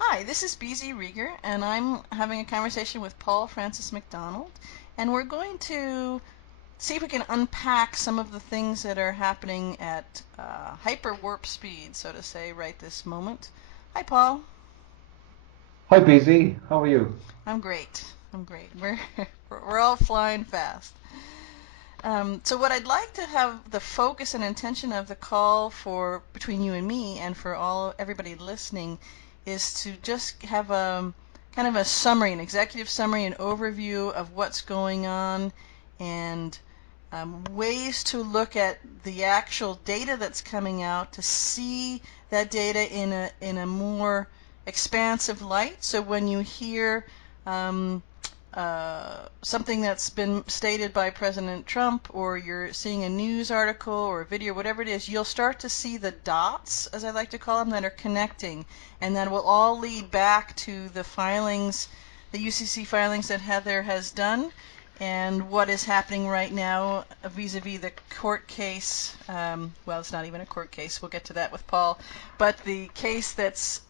Hi, this is BZ Rieger, and I'm having a conversation with Paul Francis McDonald, and we're going to see if we can unpack some of the things that are happening at hyper warp speed, so to say, right this moment. Hi, Paul. Hi, BZ. How are you? I'm great. I'm great. We're we're all flying fast. So what I'd like to have the focus and intention of the call for between you and me and for everybody listening is to just have a kind of a summary, an executive summary, an overview of what's going on and ways to look at the actual data that's coming out to see that data in a more expansive light. So when you hear um, something that's been stated by President Trump, or you're seeing a news article or a video, whatever it is, you'll start to see the dots, as I like to call them, that are connecting, and that will all lead back to the filings, the UCC filings that Heather has done, and what is happening right now vis-a-vis the court case. Well, it's not even a court case. We'll get to that with Paul, but the case that's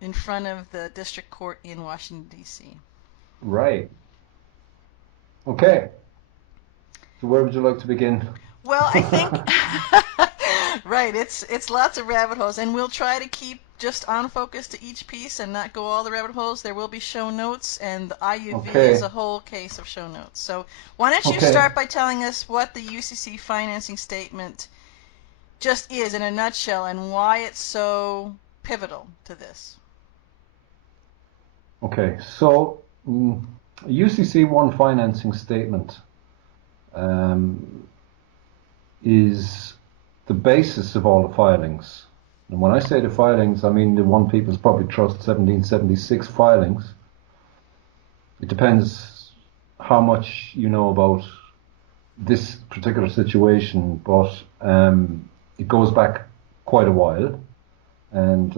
in front of the district court in Washington, D.C. Right. Okay. So where would you like to begin? Well, I think right, it's lots of rabbit holes, and we'll try to keep just on focus to each piece and not go all the rabbit holes. There will be show notes, and the IUV is a Okay. whole case of show notes. So why don't you Okay. start by telling us what the UCC financing statement just is in a nutshell and why it's so pivotal to this? Okay. So UCC one financing statement um, is the basis of all the filings. And when I say the filings, I mean the One People's Public Trust 1776 filings. It depends how much you know about this particular situation, but it goes back quite a while. And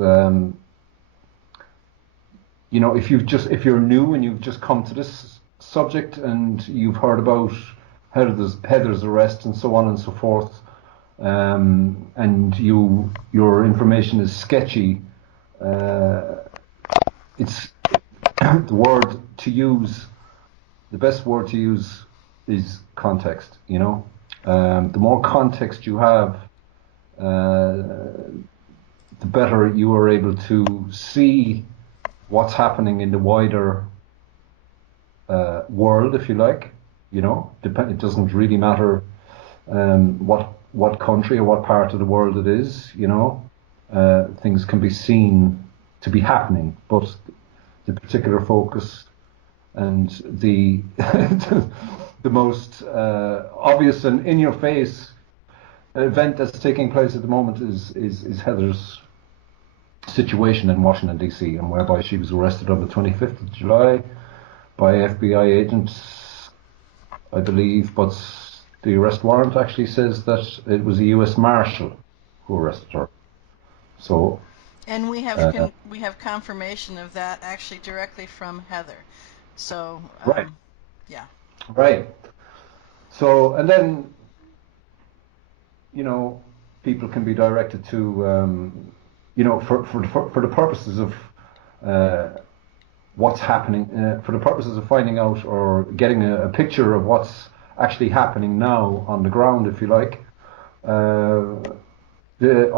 if you're new and you've just come to this subject and you've heard about Heather's arrest and so on and so forth, and your information is sketchy, uh, it's the word to use. The best word to use is context. The more context you have, the better you are able to see what's happening in the wider world, if you like. It doesn't really matter what country or what part of the world it is. Things can be seen to be happening, but the particular focus and the the most obvious and in your face event that's taking place at the moment is Heather's situation in Washington D.C. and whereby she was arrested on the 25th of July by FBI agents, I believe, but the arrest warrant actually says that it was a U.S. Marshal who arrested her. So, And uh, we have confirmation of that actually directly from Heather. So right, yeah. right. So, and then you know, people can be directed to, for the purposes of uh, what's happening, for the purposes of finding out or getting a picture of what's actually happening now on the ground, if you like. Uh, the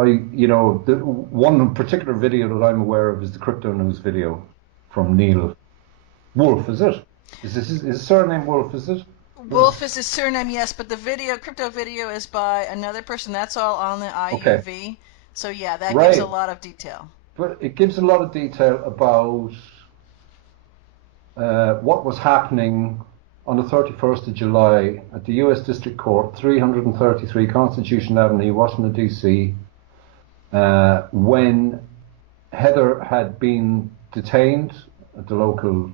one particular video that I'm aware of is the crypto news video from Neil Wolf. Is it? Is his surname Wolf? Is it? Wolf is his surname, yes, but the video, crypto video, is by another person. That's all on the Okay, IUV. So yeah, that gives a right. lot of detail. But it gives a lot of detail about what was happening on the 31st of July at the US District Court, 333 Constitution Avenue, Washington, D.C., when Heather had been detained at the local,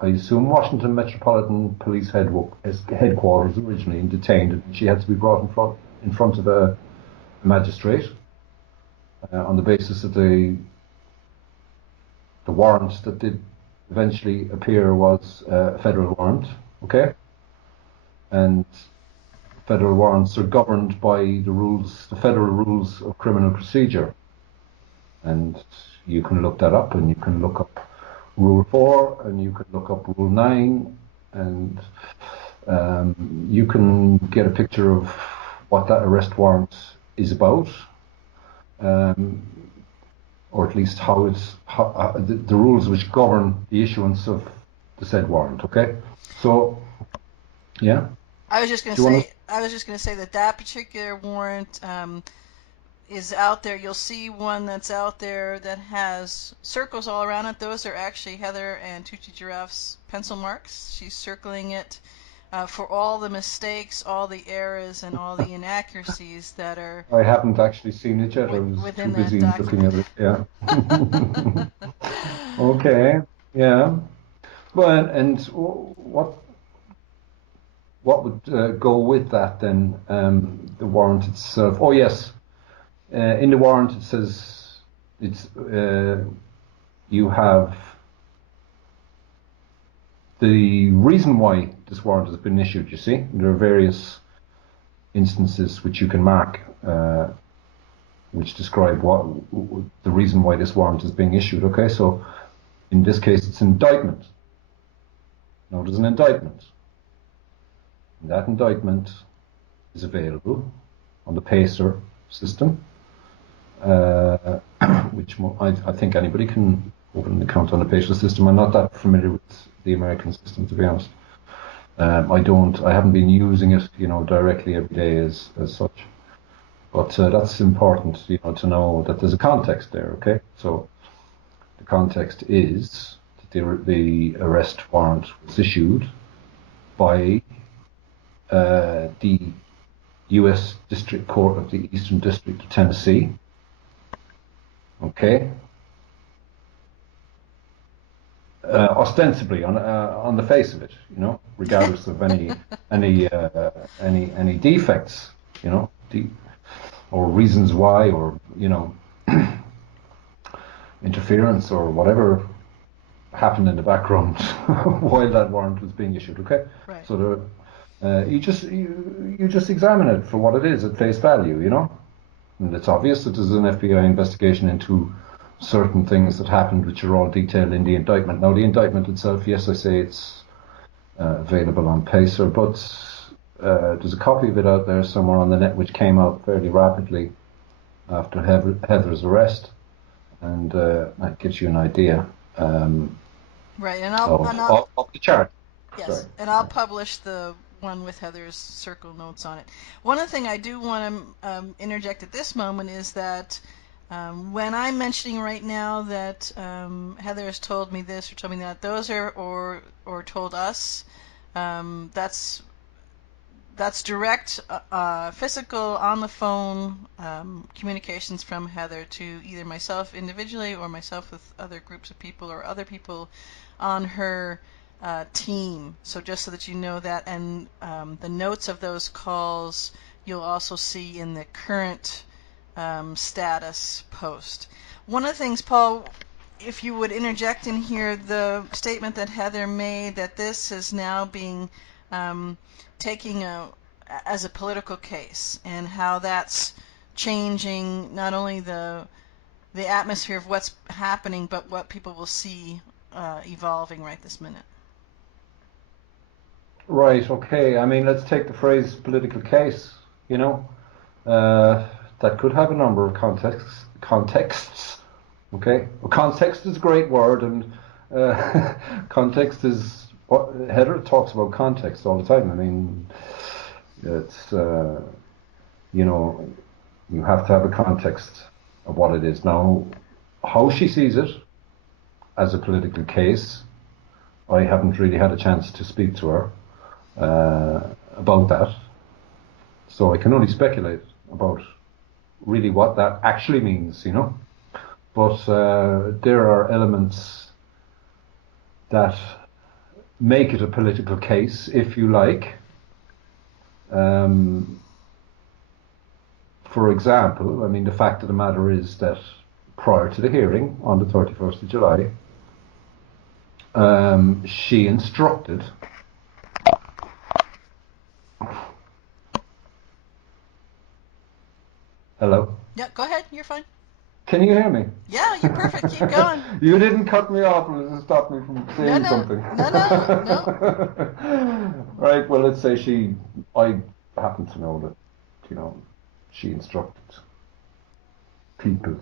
I assume, Washington Metropolitan Police headquarters originally, and detained. And she had to be brought in front of a magistrate on the basis of the warrant that did eventually appear was a federal warrant. Okay, and federal warrants are governed by the federal rules of criminal procedure. And you can look that up, and you can look up Rule 4, and you can look up Rule 9, and you can get a picture of what that arrest warrant is about, or at least how the rules which govern the issuance of the said warrant. Okay, so yeah. I was just going Do to you want say, that particular warrant is out there. You'll see one that's out there that has circles all around it. Those are actually Heather and Tucci Giraffe's pencil marks. She's circling it for all the mistakes, all the errors, and all the inaccuracies that are I haven't actually seen it yet. I was too within that busy looking document. at it. Yeah. Okay. Yeah. Well, and what would go with that then? The warrant itself. Oh yes, in the warrant it says it's you have the reason why this warrant has been issued. You see, there are various instances which you can mark, which describe what the reason why this warrant is being issued. Okay, so in this case, it's indictment. Now, there's an indictment. And that indictment is available on the PACER system, which I think anybody can open an account on the PACER system. I'm not that familiar with the American system, to be honest. I haven't been using it, directly every day as such. But that's important, to know that there's a context there. Okay, so the context is that the arrest warrant was issued by the U.S. District Court of the Eastern District of Tennessee. Okay. Ostensibly, on the face of it, regardless of any defects, or reasons why, or interference or whatever happened in the background while that warrant was being issued. Okay, Right. so you just examine it for what it is at face value, and it's obvious that there's an FBI investigation into certain things that happened, which are all detailed in the indictment. Now, the indictment itself, yes, I say it's available on PACER, but there's a copy of it out there somewhere on the net, which came out fairly rapidly after Heather's arrest, and that gives you an idea. Right, Of the chart. Sorry. yes, and I'll publish the one with Heather's circle notes on it. One other thing I do want to interject at this moment is that when I'm mentioning right now that Heather has told me this or told me that, those are or told us. That's direct physical on the phone communications from Heather to either myself individually or myself with other groups of people or other people on her team. So just so that you know that, and the notes of those calls you'll also see in the current status post. One of the things, Paul, if you would interject in here the statement that Heather made that this is now being taking as a political case, and how that's changing not only the atmosphere of what's happening, but what people will see evolving right this minute. Right. Okay. I mean, let's take the phrase "political case." That could have a number of contexts. Okay. Well, context is a great word, and context is what Heather talks about. Context all the time. I mean, it's you have to have a context of what it is. Now, how she sees it as a political case, I haven't really had a chance to speak to her about that, so I can only speculate about really what that actually means, But there are elements that make it a political case, if you like. For example, I mean, the fact of the matter is that prior to the hearing on the 31st of July, she instructed Hello? Yeah, go ahead. You're fine. Can you hear me? Yeah, you're perfect. Keep going. You didn't cut me off and stop me from No, saying no, something. no, no, no. Right, well, let's say I happen to know that, she instructed people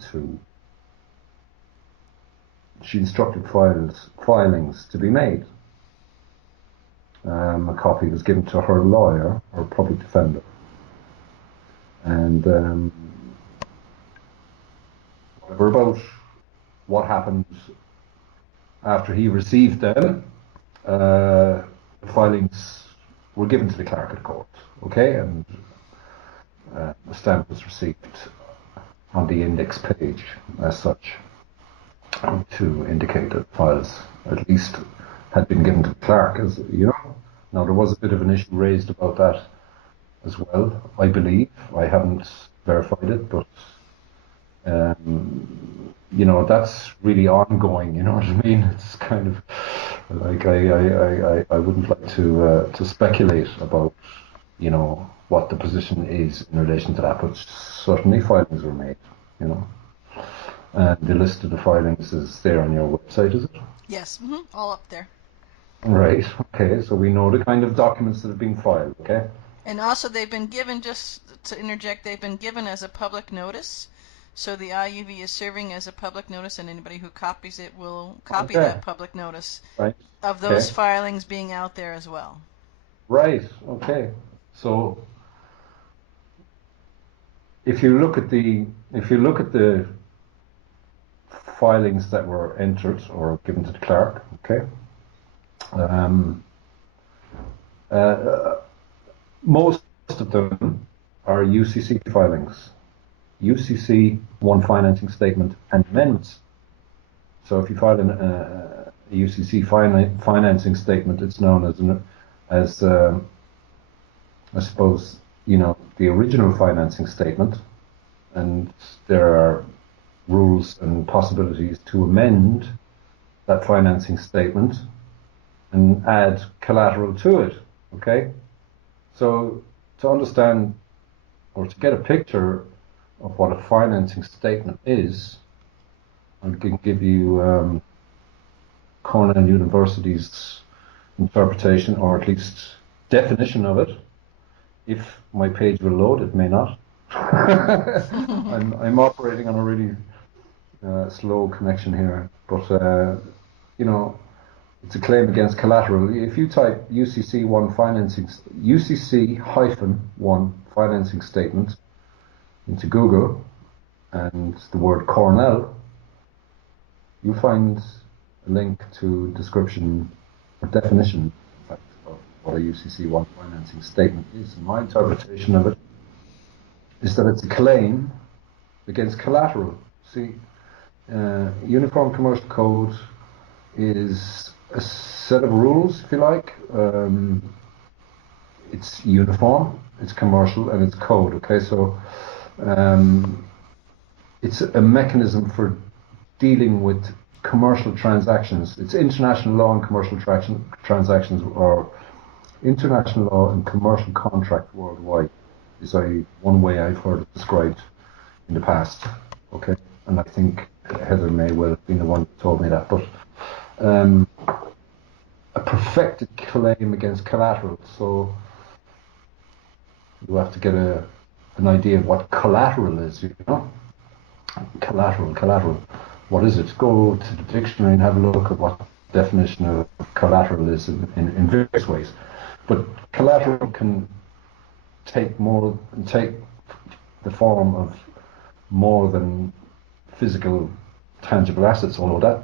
she instructed filings to be made. A copy was given to her lawyer, or public defender, and whatever about what happened after he received them, the filings were given to the clerk of the court, okay, and a stamp was received on the index page as such to indicate that files at least had been given to the clerk, as you know. Now there was a bit of an issue raised about that as well, I believe. I haven't verified it, but that's really ongoing. You know what I mean? It's kind of like I wouldn't like to speculate about what the position is in relation to that, but certainly filings were made. You know, and the list of the filings is there on your website, is it? Yes, all up there. Right. Okay. So we know the kind of documents that have been filed. Okay. And also, they've been given, just to interject, they've been given as a public notice. So the IUV is serving as a public notice, and anybody who copies it will copy Okay. that public notice Right. of those Okay. filings being out there as well. Right. Okay. So if you look at the filings that were entered or given to the clerk, okay, um, uh, most of them are UCC filings, UCC one financing statement and amendments. So if you file a UCC financing statement, it's known as I suppose the original financing statement, and there are rules and possibilities to amend that financing statement and add collateral to it. Okay, so to understand or to get a picture of what a financing statement is, I can give you Cornell University's interpretation, or at least definition of it. If my page will load, it may not. I'm operating on a really slow connection here, but it's a claim against collateral. If you type UCC-1 financing statement into Google and the word Cornell, you'll find a link to description or definition, in fact, of what a UCC-1 financing statement is. And my interpretation of it is that it's a claim against collateral. See, Uniform Commercial Code is a set of rules, if you like. It's uniform, it's commercial, and it's code. Okay, so it's a mechanism for dealing with commercial transactions. It's international law and commercial transactions, or international law and commercial contract worldwide, is one way I've heard it described in the past. Okay, and I think Heather may well have been the one who told me that. But a perfected claim against collateral. So you have to get an idea of what collateral is. Collateral. What is it? Go to the dictionary and have a look at what the definition of collateral is in various ways. But collateral can take the form of more than physical, tangible assets, although that,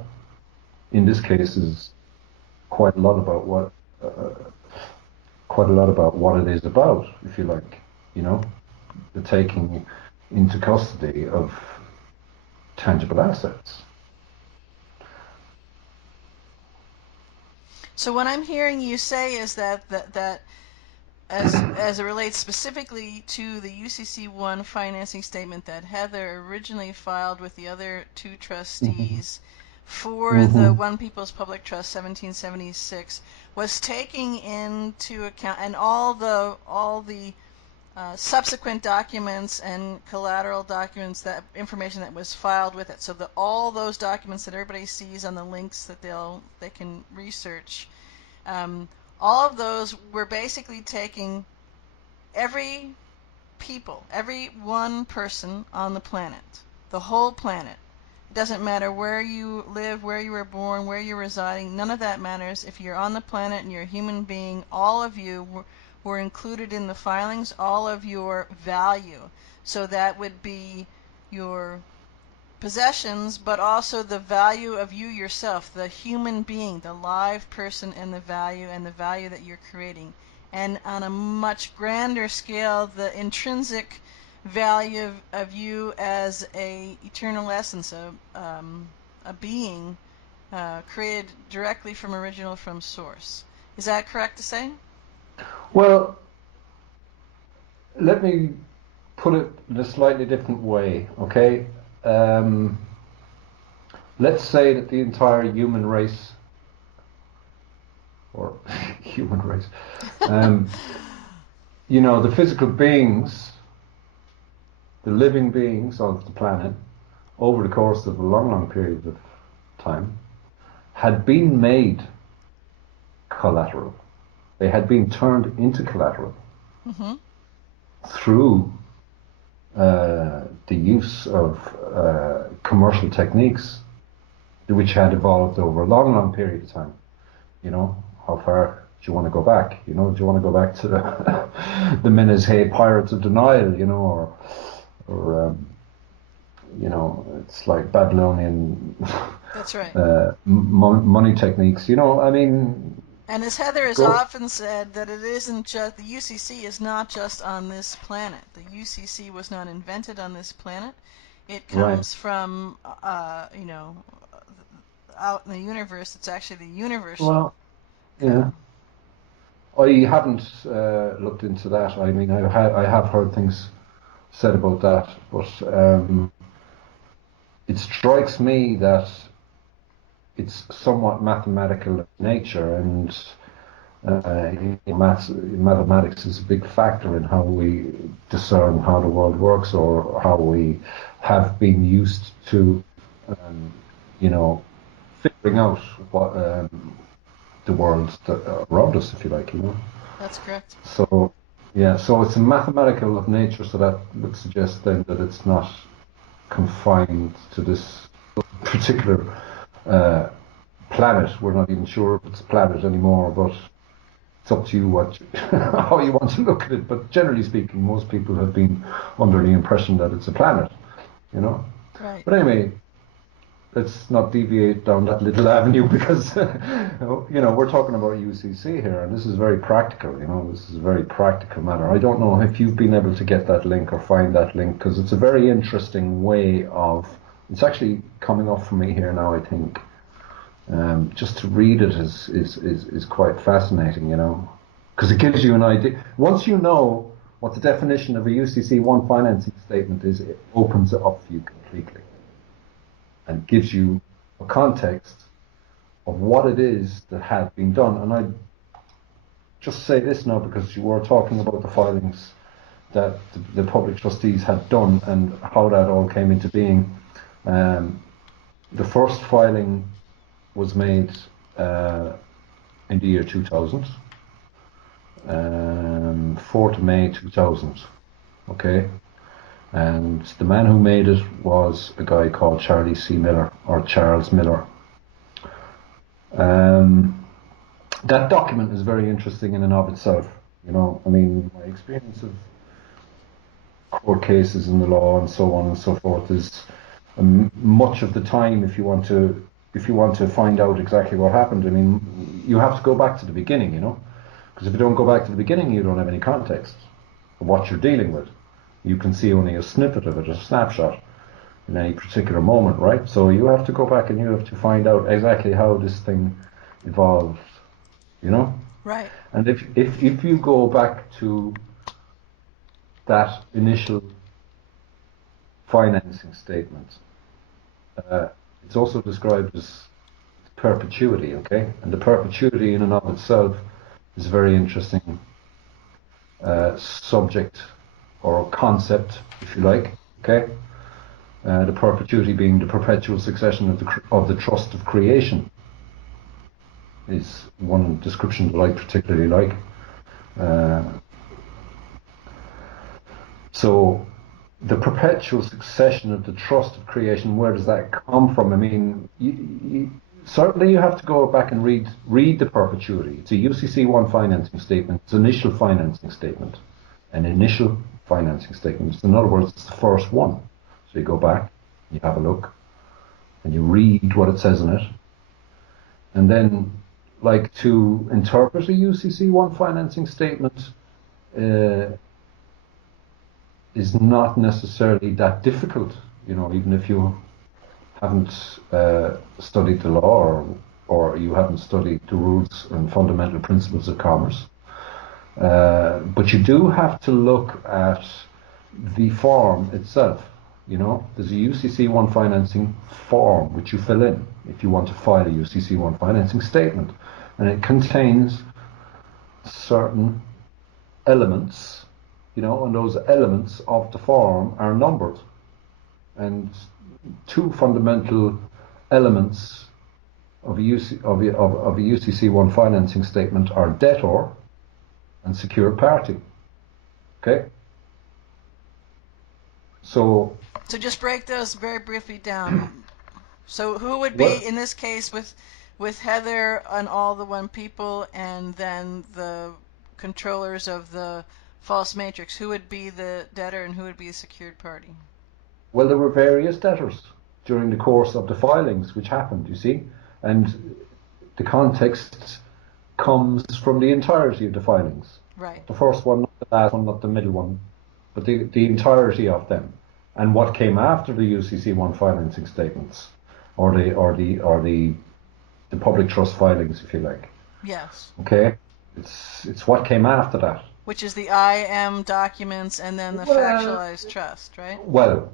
in this case, is quite a lot about what it is about, if you like. The taking into custody of tangible assets. So what I'm hearing you say is that as it relates specifically to the UCC1 financing statement that Heather originally filed with the other two Mm-hmm. trustees for the Mm-hmm. One People's Public Trust 1776 was taking into account, and all the subsequent documents and collateral documents, that information that was filed with it. So all those documents that everybody sees on the links that they can research, all of those, we're basically taking every one person on the planet, the whole planet. It doesn't matter where you live, where you were born, where you're residing. None of that matters. If you're on the planet and you're a human being, all of you were included in the filings, all of your value. So that would be your possessions, but also the value of you yourself, the human being, the live person, and the value that you're creating. And on a much grander scale, the intrinsic value of you as a eternal essence, a being created directly from source. Is that correct to say? Well, let me put it in a slightly different way, okay? Let's say that the entire human race, or human race, the physical beings, the living beings of the planet, over the course of a long, long period of time, had been made collateral. They had been turned into collateral through the use of commercial techniques, which had evolved over a long, long period of time. How far do you want to go back? Do you want to go back to the Minas Hay pirates of the Nile? Or it's like Babylonian. That's right. Money techniques. And as Heather has often said, that it isn't just, the UCC is not just on this planet. The UCC was not invented on this planet. It comes from, out in the universe. It's actually the universal. Well, yeah. I haven't looked into that. I mean, I have heard things said about that, but it strikes me that it's somewhat mathematical in nature, and mathematics is a big factor in how we discern how the world works, or how we have been used to, figuring out what the world around us, if you like, That's correct. So, yeah, so it's a mathematical of nature, so that would suggest then that it's not confined to this particular planet. We're not even sure if it's a planet anymore, but it's up to you how you want to look at it. But generally speaking, most people have been under the impression that it's a planet, Right. But anyway, let's not deviate down that little avenue, because we're talking about UCC here, and this is very practical. This is a very practical matter. I don't know if you've been able to get that link or find that link, because it's a very interesting way of. It's actually coming up for me here now, I think. Just to read it is quite fascinating, because it gives you an idea. Once you know what the definition of a UCC 1 financing statement is, it opens it up for you completely and gives you a context of what it is that had been done. And I just say this now because you were talking about the filings that the public trustees had done and how that all came into being. The first filing was made in the year 2000, 4th of May 2000, okay? And the man who made it was a guy called Charles Miller. That document is very interesting in and of itself. My experience of court cases in the law and so on and so forth is much of the time, if you want to find out exactly what happened, you have to go back to the beginning, because if you don't go back to the beginning, you don't have any context of what you're dealing with. You can see only a snippet of it, a snapshot in any particular moment, right? So you have to go back and you have to find out exactly how this thing evolved, Right. And if you go back to that initial financing statement, it's also described as perpetuity, okay? And the perpetuity in and of itself is a very interesting subject or concept, if you like. Okay, the perpetuity being the perpetual succession of the trust of creation is one description that I particularly like. So the perpetual succession of the trust of creation, where does that come from? I mean, certainly you have to go back and read the perpetuity. It's a UCC1 financing statement. It's an initial financing statement. An initial financing statement. In other words, it's the first one. So you go back, you have a look, and you read what it says in it. And then, like, to interpret a UCC1 financing statement is not necessarily that difficult, you know, even if you haven't studied the law or you haven't studied the rules and fundamental principles of commerce. But you do have to look at the form itself. You know, there's a UCC1 financing form which you fill in if you want to file a UCC1 financing statement, and it contains certain elements, you know, and those elements of the form are numbered. And two fundamental elements of a UCC1 financing statement are debtor and secured party. Okay? So just break those very briefly down. So who would well, be, in this case, with Heather and all the one people, and then the controllers of the false matrix, who would be the debtor and who would be the secured party? well, there were various debtors during the course of the filings which happened, you see, and the context comes from the entirety of the filings. Right. The first one, not the last one, not the middle one, but the entirety of them. And what came after the UCC1 financing statements, or the public trust filings, if you like. Yes. Okay, it's what came after that. Which is the IM documents and then the Well, factualized trust, right? well,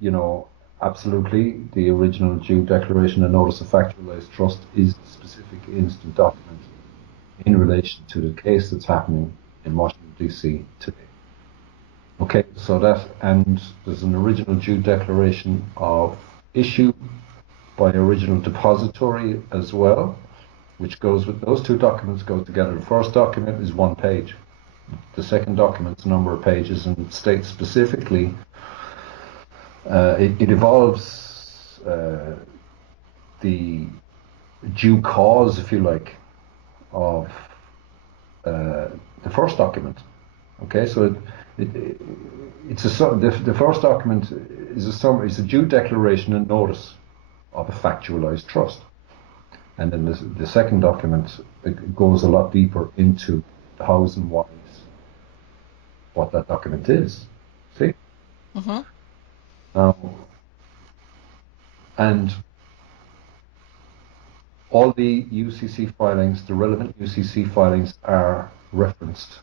you know, absolutely. The original due declaration and notice of factualized trust is the specific instant document in relation to the case that's happening in Washington, D.C. today. Okay, so that, and there's an original due declaration of issue by original depository as well, which goes with those two documents go together. The first document is 1 page. The second document's a number of pages, and it states specifically it involves the due cause, if you like, of the first document. Okay, so it's the first document is a summary, is a due declaration and notice of a factualized trust, and then the second document, it goes a lot deeper into the hows and whys, what that document is. See? Mm-hmm. And all the UCC filings, the relevant UCC filings, are referenced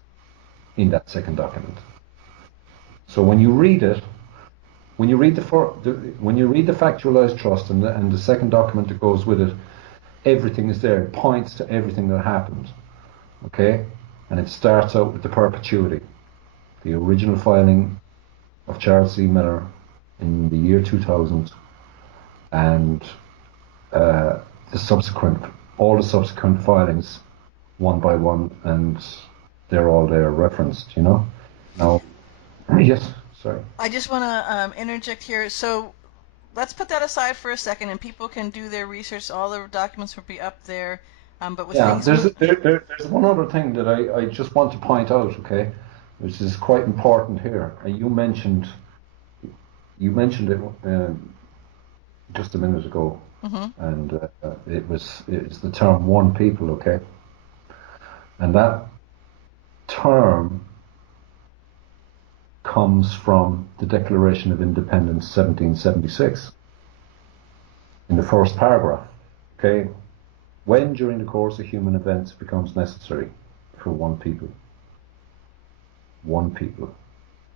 in that second document. So when you read it, when you read the factualized trust and the second document that goes with it, everything is there. It points to everything that happened. Okay, and it starts out with the perpetuity, the original filing of Charles C. Miller in the year 2000, and all the subsequent filings, one by one, and they're all there referenced, you know. Now, yes, sorry. I just want to interject here. So let's put that aside for a second, and people can do their research. All the documents will be up there. But with Yeah, things there's one other thing that I just want to point out, okay, which is quite important here. You mentioned it just a minute ago, mm-hmm. and it's the term one people, okay, and that term comes from the Declaration of Independence 1776 in the first paragraph, okay. When during the course of human events it becomes necessary for one people.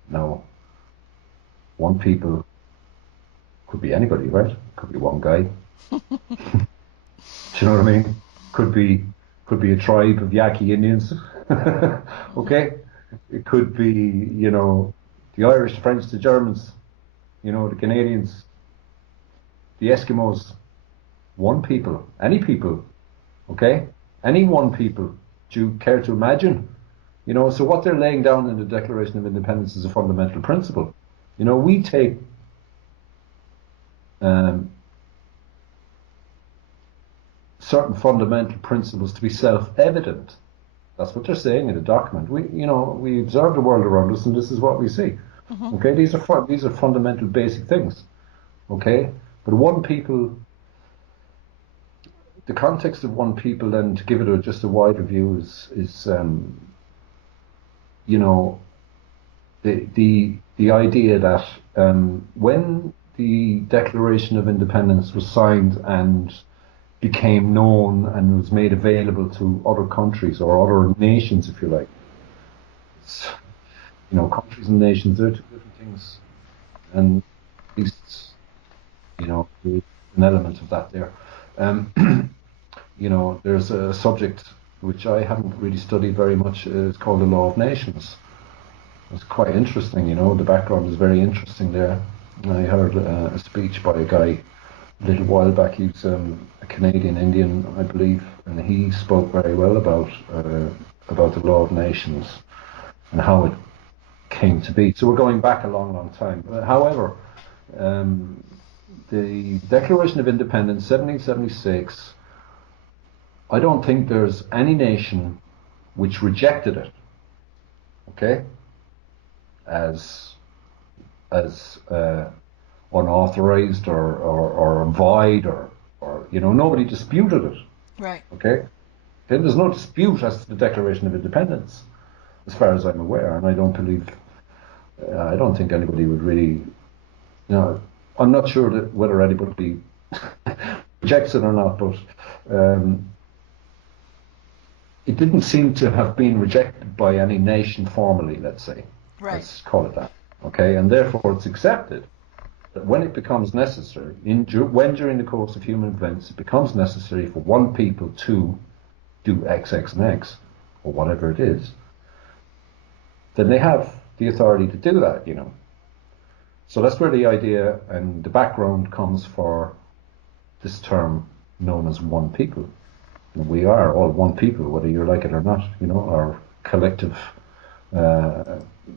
Now, one people could be anybody, right? Could be one guy. Do you know what I mean? Could be a tribe of Yaqui Indians. Okay? It could be, the Irish, the French, the Germans, the Canadians, the Eskimos, one people, any people, okay? Any one people. Do you care to imagine? So what they're laying down in the Declaration of Independence is a fundamental principle. We take certain fundamental principles to be self-evident. That's what they're saying in the document. We observe the world around us, and this is what we see. Mm-hmm. Okay, these are fundamental, basic things. Okay, but one people, the context of one people, then to give it just a wider view is the idea that when the Declaration of Independence was signed and became known and was made available to other countries or other nations, if you like. Countries and nations, they're two different things. And at least, there's an element of that there. There's a subject which I haven't really studied very much. It's called the Law of Nations. It's quite interesting, the background is very interesting there. I heard a speech by a guy a little while back. He's a Canadian Indian, I believe, and he spoke very well about the Law of Nations and how it came to be. So we're going back a long, long time. However, the Declaration of Independence, 1776, I don't think there's any nation which rejected it, okay, as unauthorized or void or nobody disputed it. Right. Okay? There's no dispute as to the Declaration of Independence, as far as I'm aware, and I don't think anybody would really, I'm not sure that whether anybody rejects it or not, but it didn't seem to have been rejected by any nation formally, let's say. Right. Let's call it that. Okay, and therefore it's accepted that when it becomes necessary, when during the course of human events it becomes necessary for one people to do X, X, and X, or whatever it is, then they have the authority to do that, So that's where the idea and the background comes for this term known as one people. And we are all one people, whether you like it or not, our collective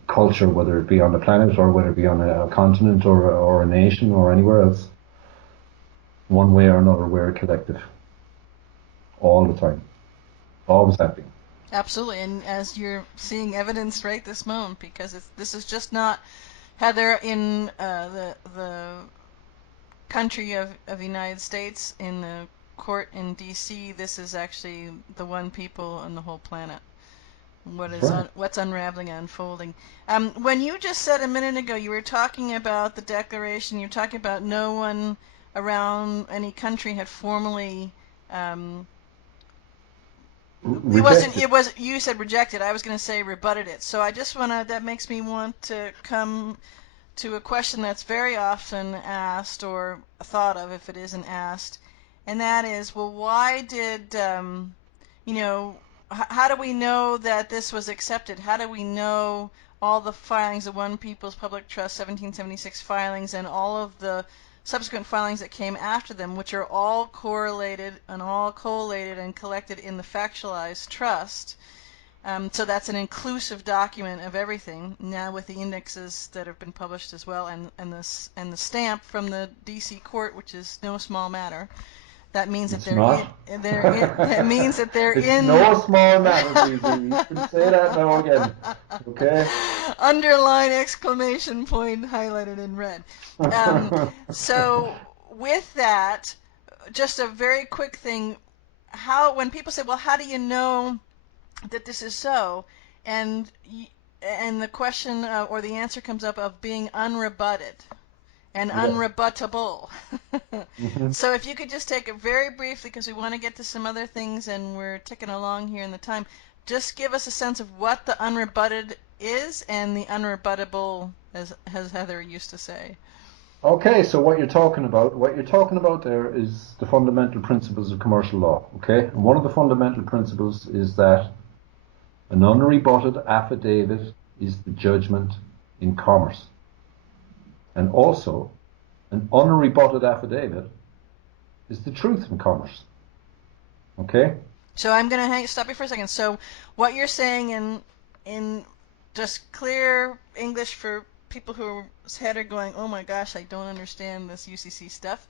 culture, whether it be on the planet or whether it be on a continent or a nation or anywhere else, one way or another, we're a collective all the time, always have been. Absolutely, and as you're seeing evidence right this moment, because this is just not Heather in the country of the United States in the court in D.C. This is actually the one people on the whole planet. What's unraveling and unfolding. When you just said a minute ago, you were talking about the Declaration. You're talking about no one around any country had formally. It was. You said rejected. I was going to say rebutted it. So I just that makes me want to come to a question that's very often asked or thought of if it isn't asked, and that is, well, why did how do we know that this was accepted? How do we know all the filings, the One People's Public Trust 1776 filings, and all of the subsequent filings that came after them, which are all correlated and all collated and collected in the factualized trust? So that's an inclusive document of everything, now with the indexes that have been published as well, and the stamp from the D.C. court, which is no small matter. That means that that means that they're it's in. no small matter, Susan. You can say that now again. Okay. Underline exclamation point highlighted in red. So with that, just a very quick thing. When people say, well, how do you know that this is so? And the question or the answer comes up of being unrebutted and unrebuttable. Mm-hmm. So if you could just take it very briefly, because we want to get to some other things and we're ticking along here in the time, just give us a sense of what the unrebutted is and the unrebuttable, as Heather used to say. Okay, so what you're talking about there is the fundamental principles of commercial law, okay? And one of the fundamental principles is that An unrebutted affidavit is the judgment in commerce. And also, an unrebutted affidavit is the truth in commerce. Okay? So I'm going to stop you for a second. So what you're saying in just clear English for people whose head are going, oh my gosh, I don't understand this UCC stuff.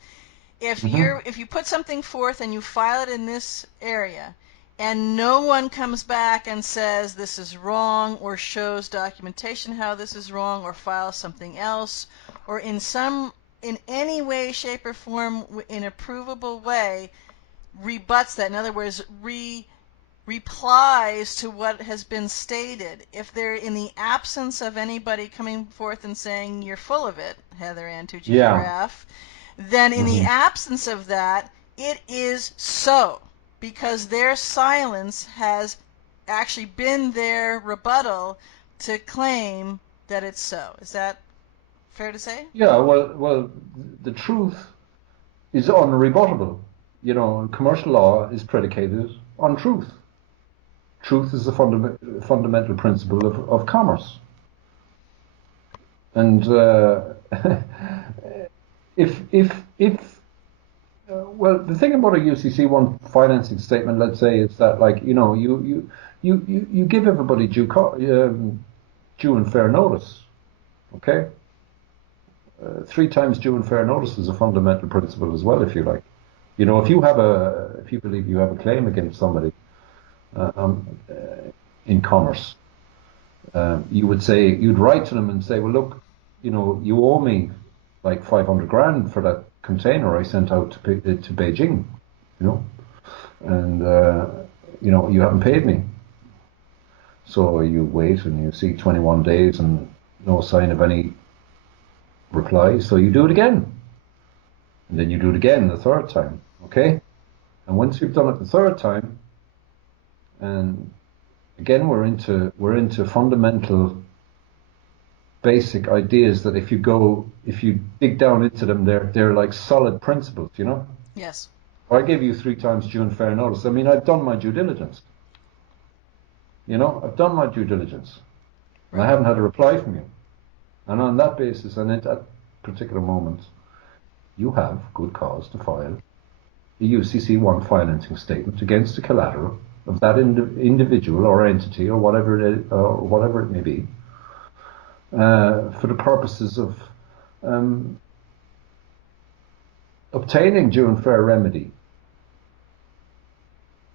If you put something forth and you file it in this area, and no one comes back and says this is wrong, or shows documentation how this is wrong, or files something else, or in any way, shape, or form, in a provable way, rebuts that. In other words, replies to what has been stated. If they're in the absence of anybody coming forth and saying you're full of it, Heather Ann Yeah. Giraffe, then in the Mm-hmm. absence of that, it is so, because their silence has actually been their rebuttal to claim that it's so. Is that fair to say? Yeah, well, the truth is unrebuttable. You know, commercial law is predicated on truth. Truth is a fundamental principle of commerce. And if well, the thing about a UCC1 financing statement, let's say, is that, like, you know, you give everybody due and fair notice. Okay, 3 times due and fair notice is a fundamental principle as well, if you like. You know, if you believe you have a claim against somebody in commerce, you'd write to them and say, well, look, you know, you owe me like 500 grand for that container I sent out to Beijing, you know, and you know, you haven't paid me. So you wait and you see 21 days and no sign of any reply. So you do it again, and then you do it again the third time. Okay, and once you've done it the third time, and again we're into fundamental, basic ideas that if you dig down into them, they're like solid principles, you know. Yes. I gave you 3 times due and fair notice. I mean, I've done my due diligence. You know, I've done my due diligence, and I haven't had a reply from you. And on that basis, and at that particular moment, you have good cause to file a UCC1 financing statement against the collateral of that individual or entity or whatever it may be, for the purposes of obtaining due and fair remedy.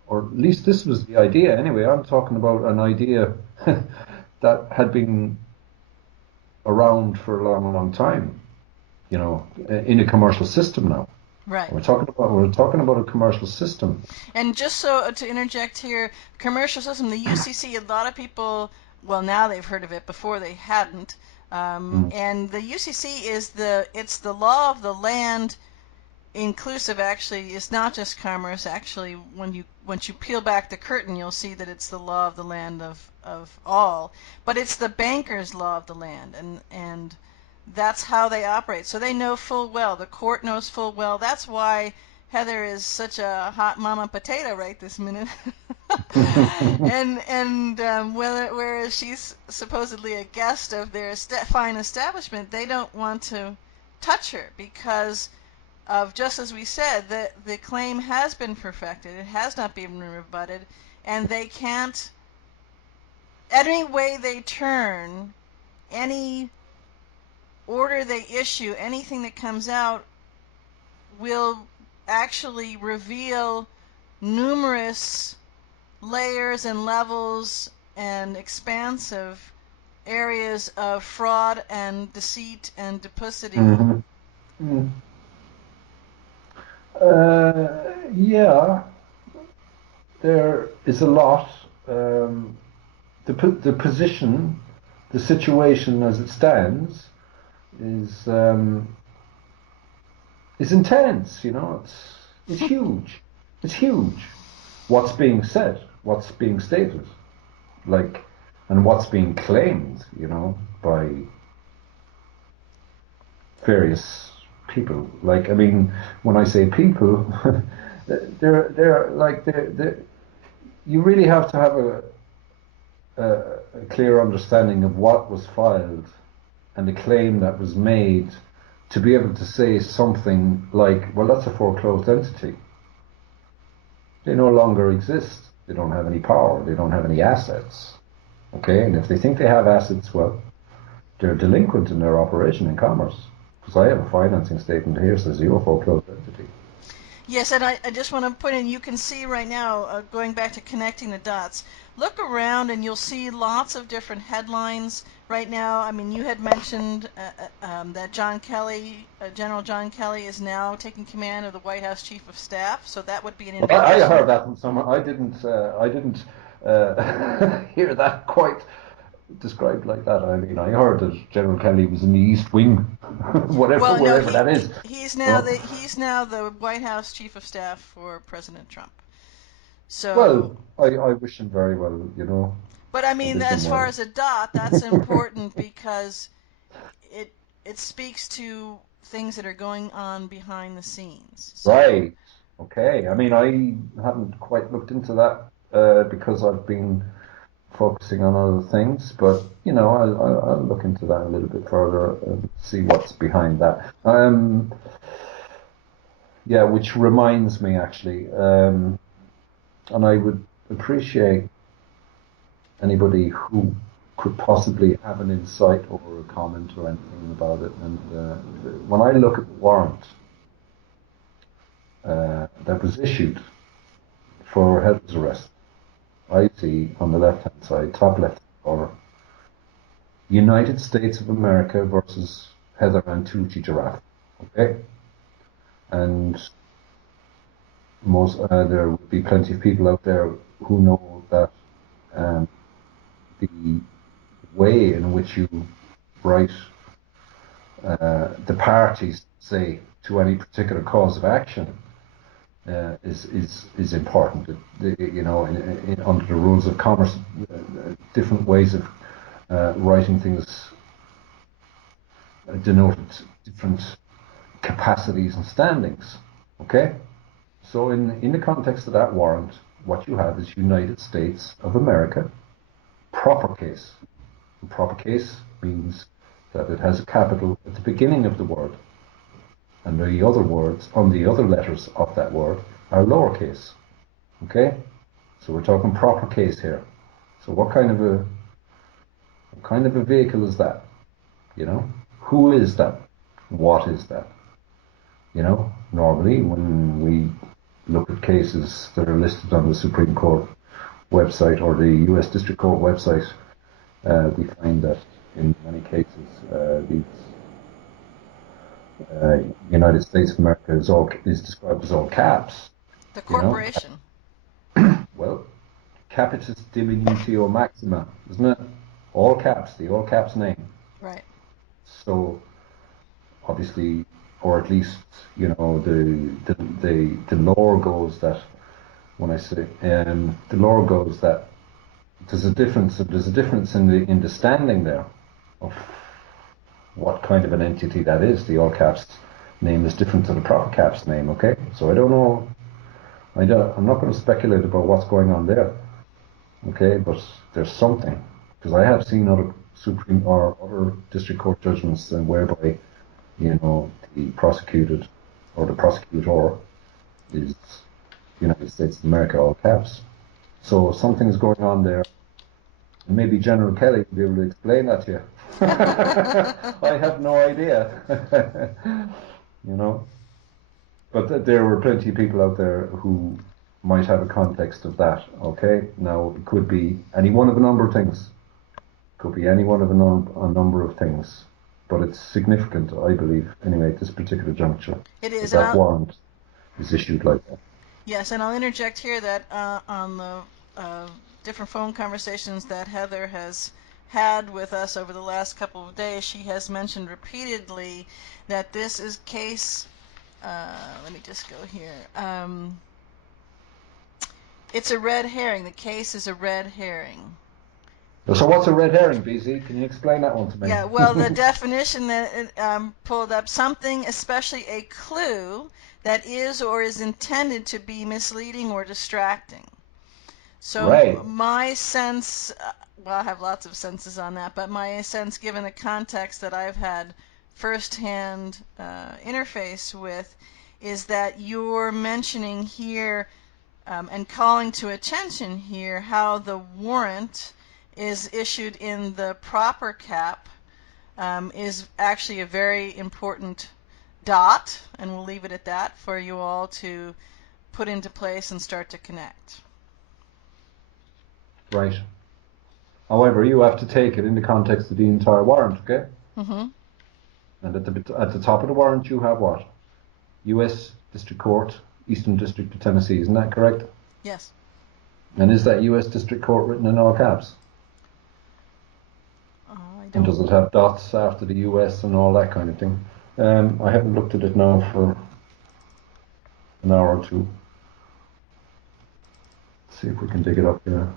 Or at least this was the idea. Anyway, I'm talking about an idea that had been around for a long, long time, you know, in a commercial system now. Right. We're talking about a commercial system. And just so to interject here, commercial system, the UCC, a lot of people, well, now they've heard of it. Before they hadn't. And the UCC it's the law of the land, inclusive. Actually, it's not just commerce. Actually, once you peel back the curtain, you'll see that it's the law of the land of all. But it's the banker's law of the land, and that's how they operate. So they know full well. The court knows full well. That's why Heather is such a hot mama potato right this minute. Whereas she's supposedly a guest of their fine establishment, they don't want to touch her because of, just as we said, the claim has been perfected. It has not been rebutted, and they can't, any way they turn, any order they issue, anything that comes out will actually reveal numerous layers and levels and expansive areas of fraud and deceit and duplicity. Yeah, there is a lot. The position, the situation as it stands, is intense. You know, it's huge. It's huge. What's being said, what's being stated, like, and what's being claimed, you know, by various people. Like, I mean, when I say people, they're you really have to have a clear understanding of what was filed and the claim that was made to be able to say something like, well, that's a foreclosed entity. They no longer exist. They don't have any power. They don't have any assets. Okay, and if they think they have assets, well, they're delinquent in their operation in commerce. Because I have a financing statement here that says you're a foreclosed entity. Yes, and I just want to put in, you can see right now, going back to connecting the dots, look around and you'll see lots of different headlines right now. I mean, you had mentioned that John Kelly, General John Kelly, is now taking command of the White House Chief of Staff, so that would be an Well, I indication. heard that from someone. I didn't. Hear that quite described like that. I mean, I heard that General Kelly was in the East Wing, whatever, Well, no, wherever that is. he's now Oh, the White House Chief of Staff for President Trump. So, well, I wish him very well. but I I mean, wish him as far well. as a dot, that's important because it it speaks to things that are going on behind the scenes. So, Right. Okay. I mean, I haven't quite looked into that because I've been focusing on other things, but I'll look into that a little bit further and see what's behind that. Yeah, which reminds me actually, and I would appreciate anybody who could possibly have an insight or a comment or anything about it. And when I look at the warrant that was issued for Heather's arrest, I see on the left-hand side, top left corner, United States of America versus Heather and Tucci Giraffe. Okay, and there would be plenty of people out there who know that the way in which you write the parties say to any particular cause of action is important. Under the rules of commerce, different ways of writing things denoted different capacities and standings. Okay, so in the context of that warrant, what you have is United States of America, proper case. A proper case means that it has a capital at the beginning of the word, and the other words on the other letters of that word are lowercase. Okay, so we're talking proper case here. So what kind of a vehicle is that? Who is that? What is that? Normally when we look at cases that are listed on the Supreme Court website or the U.S. District Court website, we find that in many cases these United States of America is described as all caps. the You know, corporation. well, capitis diminutio maxima, isn't it? All caps, the all caps name. Right. So obviously, or at least the lore goes that when I say the lore goes that there's a difference. There's a difference in the standing there of what kind of an entity that is. The all caps name is different to the proper caps name. Okay, so I don't know. I'm not going to speculate about what's going on there. Okay, but there's something because I have seen other supreme or other district court judgments whereby the prosecuted or the prosecutor is United States of America, all caps. So something's going on there. And maybe General Kelly will be able to explain that to you. I have no idea. you know. But there were plenty of people out there who might have a context of that. Okay, now it could be any one of a number of things. Could be any one of a number of things. But it's significant, I believe, anyway, at this particular juncture, It that is, and that warrant is issued like that. yes, and I'll interject here that on the different phone conversations that Heather has had with us over the last couple of days, she has mentioned repeatedly that this is case. Let me just go here. It's a red herring. The case is a red herring. So what's a red herring, BZ? Can you explain that one to Yeah, well, the me? definition that it, pulled up, something, especially a clue, that is or is intended to be misleading or distracting. So Right. my sense, well, I have lots of senses on that, but my sense, given the context that I've had firsthand interface with, is that you're mentioning here and calling to attention here how the warrant is issued in the proper cap is actually a very important dot, and we'll leave it at that for you all to put into place and start to connect. Right. However, you have to take it in the context of the entire warrant, okay? Mm-hmm. And at the top of the warrant, you have what? U.S. District Court, Eastern District of Tennessee. Isn't that correct? Yes. And is that U.S. District Court written in all caps? I And don't. does it have dots after the U.S. and all that kind of thing? I haven't looked at it now for an hour or two. Let's see if we can dig it up here.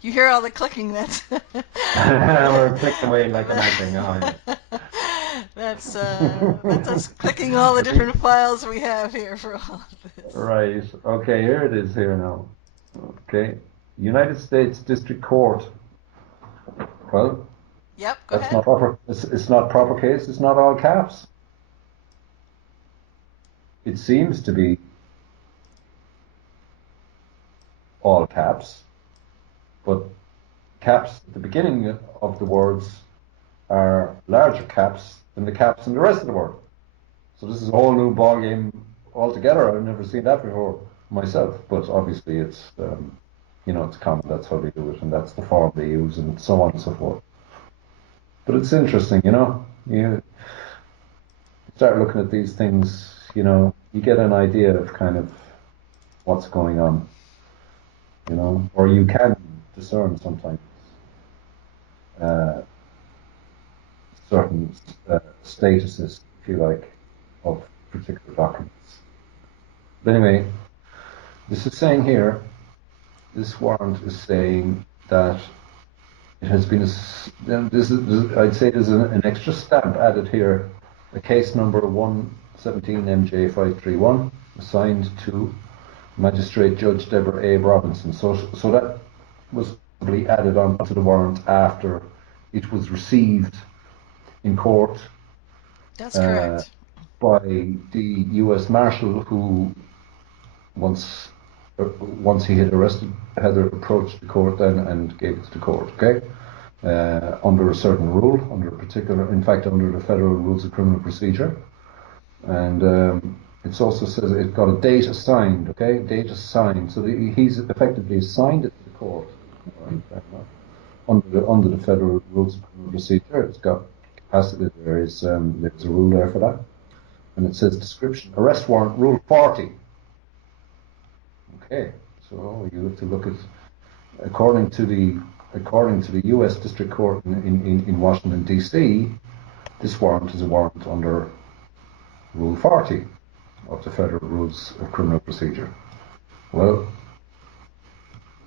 You hear all the clicking. That's. We're clicking away like a mad thing. Oh, yeah. That's us clicking all the different files we have here for all of this. Right. Okay, here it is here now. Okay. United States District Court. Well, Yep. Go that's ahead. not proper. It's not proper case. It's not all caps. It seems to be all caps, but caps at the beginning of the words are larger caps than the caps in the rest of the word. So this is a whole new ball game altogether. I've never seen that before myself, but obviously it's it's common. That's how they do it, and that's the form they use, and so on and so forth. But it's interesting, You start looking at these things, you get an idea of kind of what's going on, or you can discern sometimes uh, certain statuses, if you like, of particular documents. But anyway, this is saying here, this warrant is saying that it has been, I'd say there's an extra stamp added here, a case number 117MJ531, assigned to Magistrate Judge Deborah A. Robinson. So that was probably added on to the warrant after it was received in court. That's correct. By the U.S. Marshal, who once he had approached the court then and gave it to the court, okay? Under a certain rule, under the Federal Rules of Criminal Procedure. And it also says it got a date assigned, okay? Date assigned. So he's effectively assigned it to the court, right? Under the Federal Rules of Criminal Procedure. It's got capacity. There's a rule there for that. And it says description, arrest warrant, Rule 40. Okay, so you have to look at, according to the U.S. District Court in Washington, D.C., this warrant is a warrant under Rule 40 of the Federal Rules of Criminal Procedure. Well,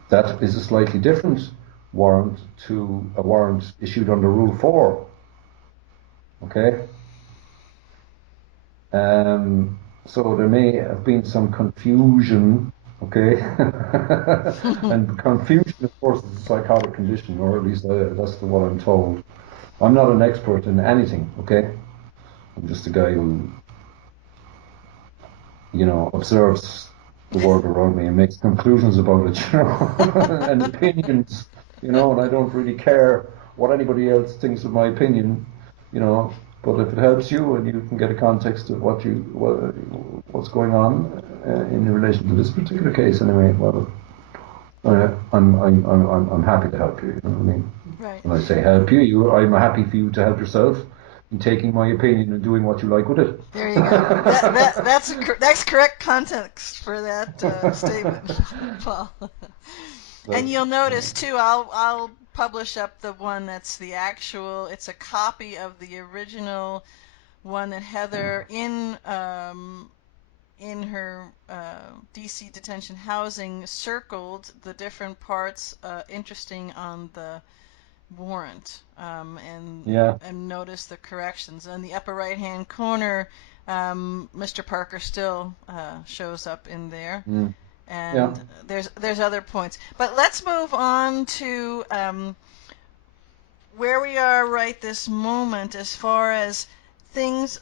that is a slightly different warrant to a warrant issued under Rule 4. Okay? So there may have been some confusion, okay? And confusion, of course, is a psychotic condition, or at least that's what I'm told. I'm not an expert in anything, okay? I'm just a guy who, observes the world around me and makes conclusions about it, and opinions, and I don't really care what anybody else thinks of my opinion, But if it helps you and you can get a context of what's going on in relation to this particular case, anyway, well, I'm happy to help you. You know what I mean? Right. When I say help you, I'm happy for you to help yourself in taking my opinion and doing what you like with it. There you go. That's correct context for that statement, Paul. And you'll notice too, I'll publish up the one that's the actual. It's a copy of the original one that Heather in her DC detention housing circled the different parts interesting on the warrant and notice the corrections. In the upper right hand corner, Mr. Parker still shows up in there. Yeah. and there's other points. But let's move on to where we are right this moment as far as things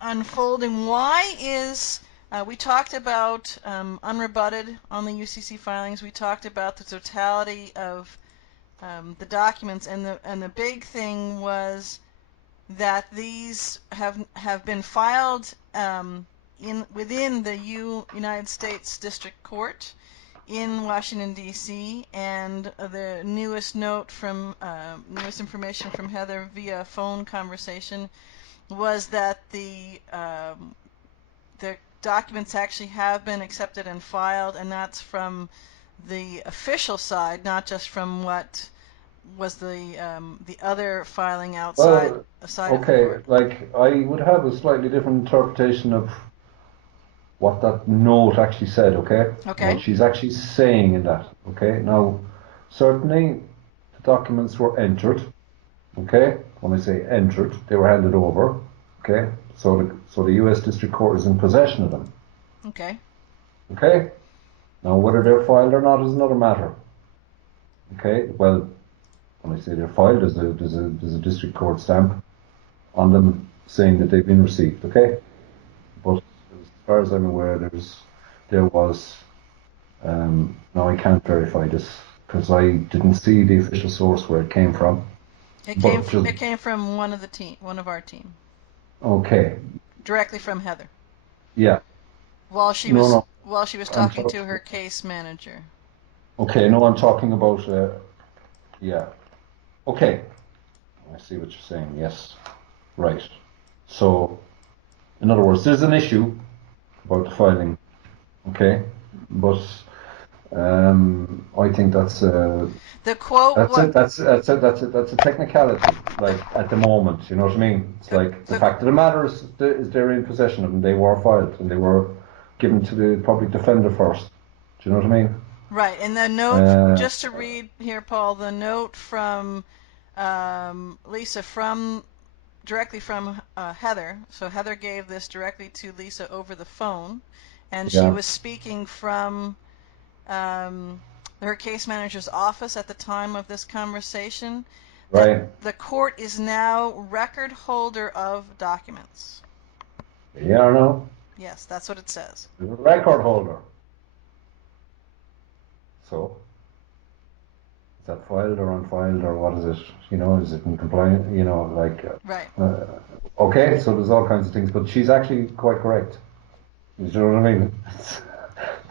unfolding. Why is we talked about unrebutted on the UCC filings. We talked about the totality of the documents, and the big thing was that these have been filed within the United States District Court in Washington D.C. and the newest information from Heather via phone conversation was that the documents actually have been accepted and filed, and that's from the official side, not just from what was the other filing outside Well, of the okay, court. like I would have a slightly different interpretation of what that note actually said, okay? Okay. What she's actually saying in that, okay? Now, certainly the documents were entered, okay? When I say entered, they were handed over, okay? So the US District Court is in possession of them, Okay. okay? Now, whether they're filed or not is another matter, okay? Well, when I say they're filed, there's a District Court stamp on them saying that they've been received, okay? But as far as I'm aware, there was now I can't verify this because I didn't see the official source where it came from. But just It came from one of our team, okay, directly from Heather, yeah, no, no, while she was I'm talking talking. to her case manager. Okay, no, I'm talking about yeah. Okay, I see what you're saying. Yes, right. So, in other words, there's an issue about the filing. Okay, but I think that's The quote that's what it. That's a technicality. Like at the moment, you know what I mean? It's like the the fact of the matter is they're in possession of them. They were filed and they were given to the public defender first. Do you know what I mean? right, and the note, Uh, just to read here, Paul, the note from Lisa directly from Heather. So Heather gave this directly to Lisa over the phone, and she yeah, was speaking from um, her case manager's office at the time of this conversation. That right. the court is now record holder of documents. Yeah or no? Yes, that's what it says. The record holder. So is that filed or unfiled or what is it? You know, is it in compliance? You know, like Right, okay. So there's all kinds of things, but she's actually quite correct. You know what I mean?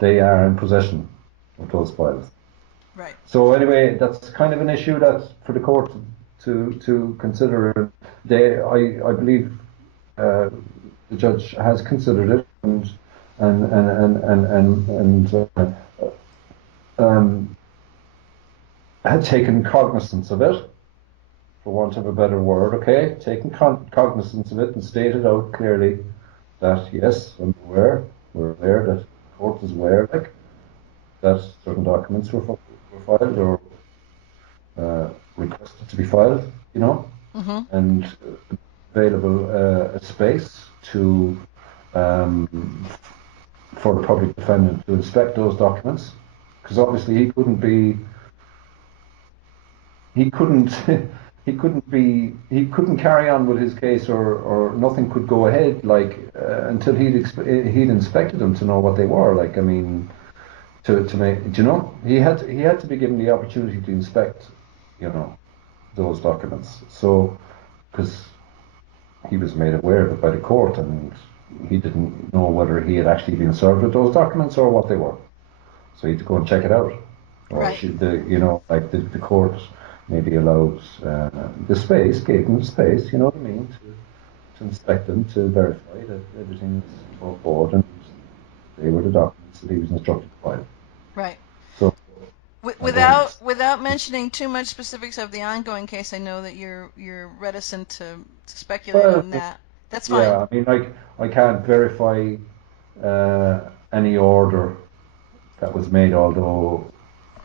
They are in possession of those files. right, So anyway, that's kind of an issue that for the court to consider. I believe the judge has considered it and um, had taken cognizance of it, for want of a better word. Okay, taken cognizance of it and stated out clearly that yes, I'm aware, we're aware that the court is aware, like that certain documents were filed or requested to be filed, you know, mm-hmm, and available a space to um, for the public defendant to inspect those documents, because obviously he couldn't he couldn't carry on with his case, or nothing could go ahead like until he'd inspected them to know what they were like. I mean, to make, you know, he had to be given the opportunity to inspect, you know, those documents. So because he was made aware of it by the court, and he didn't know whether he had actually been served with those documents or what they were. So he had to go and check it out, or right, she, you know, like the court maybe allowed the space, gave them the space, you know what I mean, to inspect them, to verify that everything was above board and they were the documents that he was instructed to file. right. So go ahead. Without mentioning too much specifics of the ongoing case, I know that you're reticent to speculate Well, on that. That's fine. yeah, I mean, like I can't verify any order that was made, although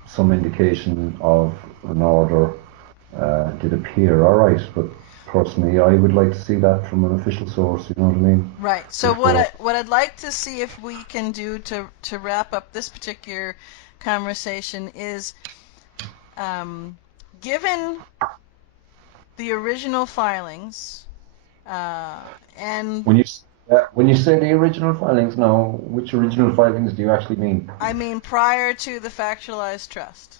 some indication of an order did appear. All right, but personally, I would like to see that from an official source. You know what I mean? Right. So Before. what I'd like to see if we can do to wrap up this particular conversation is, given the original filings, and When you say the original filings, now, which original filings do you actually mean? I mean prior to the factualized trust.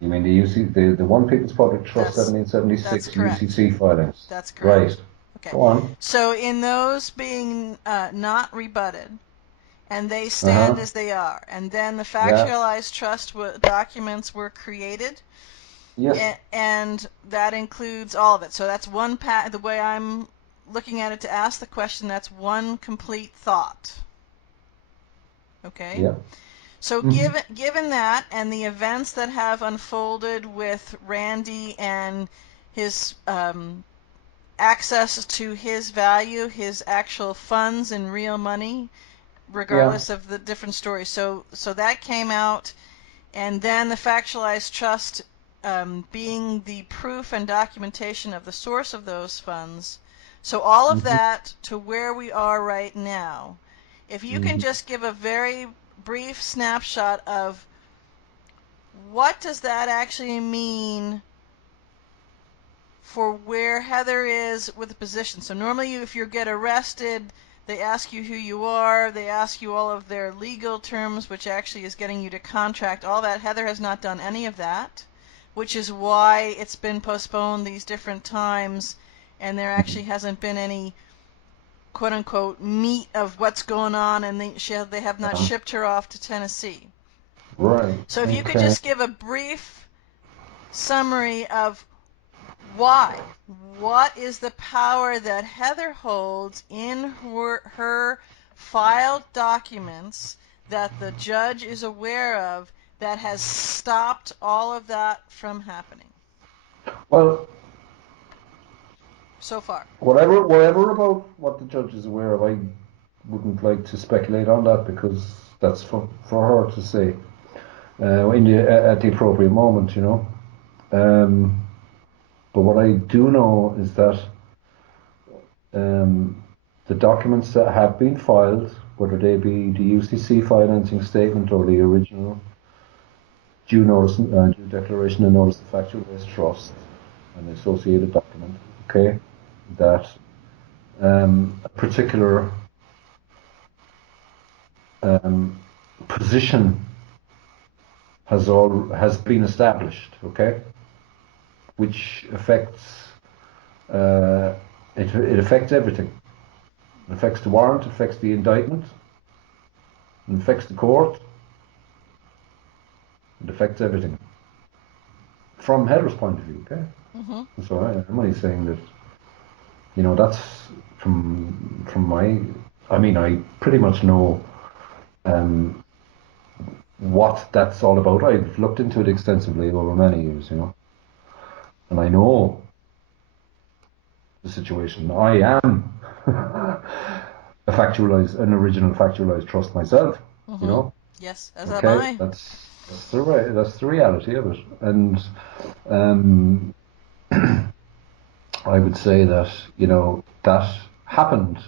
You mean the the One People's Public Trust That's that's 1776 correct. UCC filings? That's correct. Right. Okay. Go on. So in those being not rebutted, and they Uh stand huh. as they are, and then the Yeah. factualized trust documents were created, Yes. and that includes all of it. So that's one the way I'm looking at it to ask the question, that's one complete thought. Okay? Yeah. So Hmm. given that and the events that have unfolded with Randy and his access to his value, his actual funds in real money, Yeah. regardless of the different stories. So that came out, and then the factualized trust being the proof and documentation of the source of those funds. So all of Hmm. that to where we are right now. If you can Hmm. just give a very brief snapshot of what does that actually mean for where Heather is with the position. So normally if you get arrested, they ask you who you are, they ask you all of their legal terms, which actually is getting you to contract, all that. Heather has not done any of that, which is why it's been postponed these different times, and there actually hasn't been any quote-unquote meat of what's going on, and they have not Yeah. shipped her off to Tennessee. Right. So if you could Okay. just give a brief summary of why? What is the power that Heather holds in her filed documents that the judge is aware of that has stopped all of that from happening Well, so far? whatever about what the judge is aware of, I wouldn't like to speculate on that because that's for her to say at the appropriate moment, you know. Um, but what I do know is that um, the documents that have been filed, whether they be the UCC financing statement or the original due declaration and notice of factual based trust, and the associated document, okay, that a particular um, position has been established, okay, which affects uh, it affects everything. It affects the warrant, it affects the indictment, it affects the court, it affects everything from Heather's point of view, okay. Mm-hmm. So I'm only saying that, you know, that's from my. I mean, I pretty much know um, what that's all about. I've looked into it extensively over many years, you know, and I know the situation. I am an original factualized trust myself, you Mm-hmm. know. Yes, as am Okay, I. that's the reality of it, and um, I would say that, you know, that happened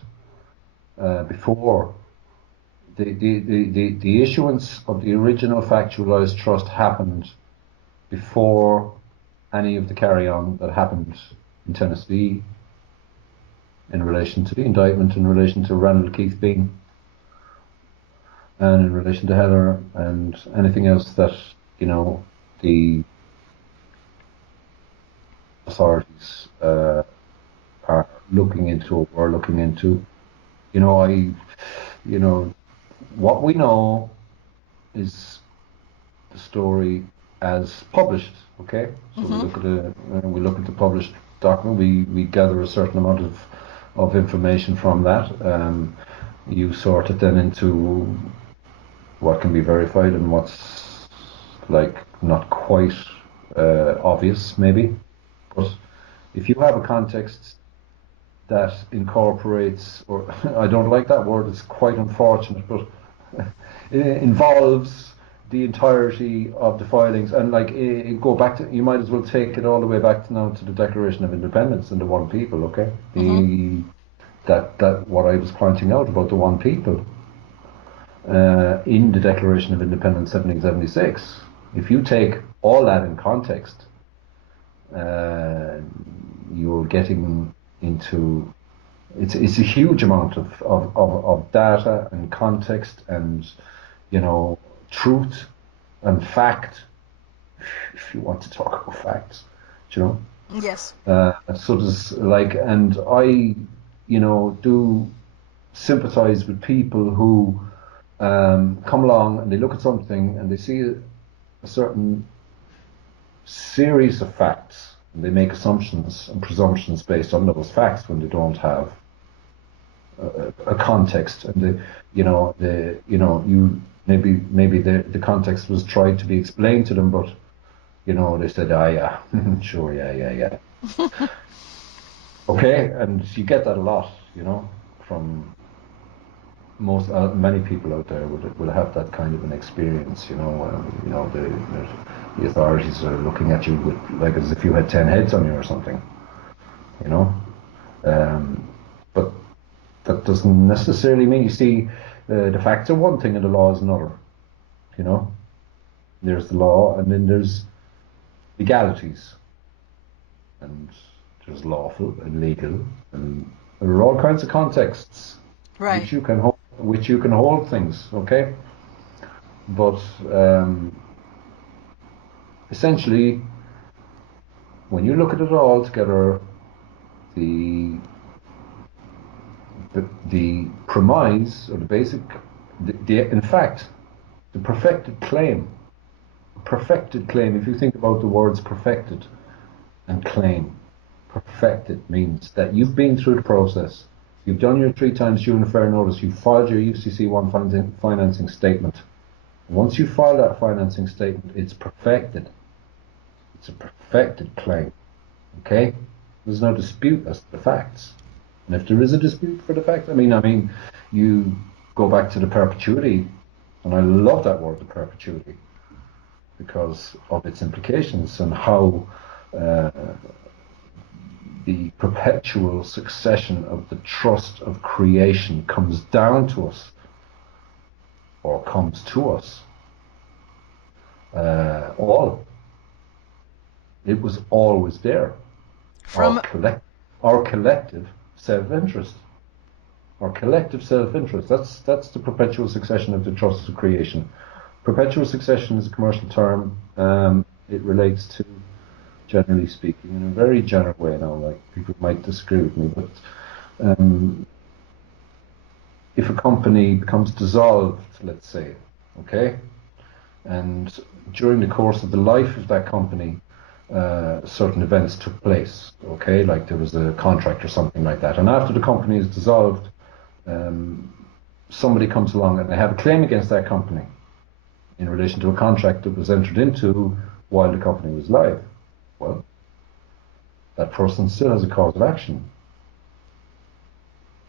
before the issuance of the original factualized trust happened before any of the carry on that happened in Tennessee in relation to the indictment, in relation to Randall Keith Bean, and in relation to Heather, and anything else that, you know, the authorities are looking into or were looking into. You know, you know, what we know is the story as published. Okay, so Mm-hmm. we look at the published document. We gather a certain amount of information from that. You sort it then into what can be verified and what's like not quite obvious, maybe. But if you have a context that incorporates, or I don't like that word, it's quite unfortunate, but it involves the entirety of the filings, and like go back to, you might as well take it all the way back to now to the Declaration of Independence and the one people. Okay, Mm-hmm. that what I was pointing out about the one people in the Declaration of Independence 1776. If you take all that in context, you're getting into it's a huge amount of data and context and truth and fact, if you want to talk about facts, you know. Yes. So there's like, and I, do sympathize with people who come along and they look at something and they see a certain series of facts and they make assumptions and presumptions based on those facts when they don't have a context, and you maybe the context was tried to be explained to them, but they said, ah, yeah, sure, yeah. Okay, and you get that a lot, from many people out there will have that kind of an experience, the authorities are looking at you with, like, as if you had 10 heads on you or something, you know. But that doesn't necessarily mean, you see, the facts are one thing and the law is another, There's the law, and then there's legalities, and there's lawful and legal, and there are all kinds of contexts Right. which you can hold things, okay? But essentially, when you look at it all together, the premise, or the basic, in fact, the perfected claim. Perfected claim, if you think about the words perfected and claim, perfected means that you've been through the process, you've done your 3 times due and fair notice, you've filed your UCC1 financing statement. Once you file that financing statement, it's perfected. It's a perfected claim. Okay? There's no dispute as to the facts. And if there is a dispute for the facts, I mean, you go back to the perpetuity, and I love that word, the perpetuity, because of its implications and how the perpetual succession of the trust of creation comes down to us, or comes to us. It was always there. From Our collective self-interest. Our collective self-interest. That's the perpetual succession of the trust of creation. Perpetual succession is a commercial term. It relates to, generally speaking, in a very general way now, like, people might disagree with me, but if a company becomes dissolved, let's say, okay, and during the course of the life of that company, certain events took place, okay, like there was a contract or something like that, and after the company is dissolved, somebody comes along and they have a claim against that company in relation to a contract that was entered into while the company was live. Well, that person still has a cause of action.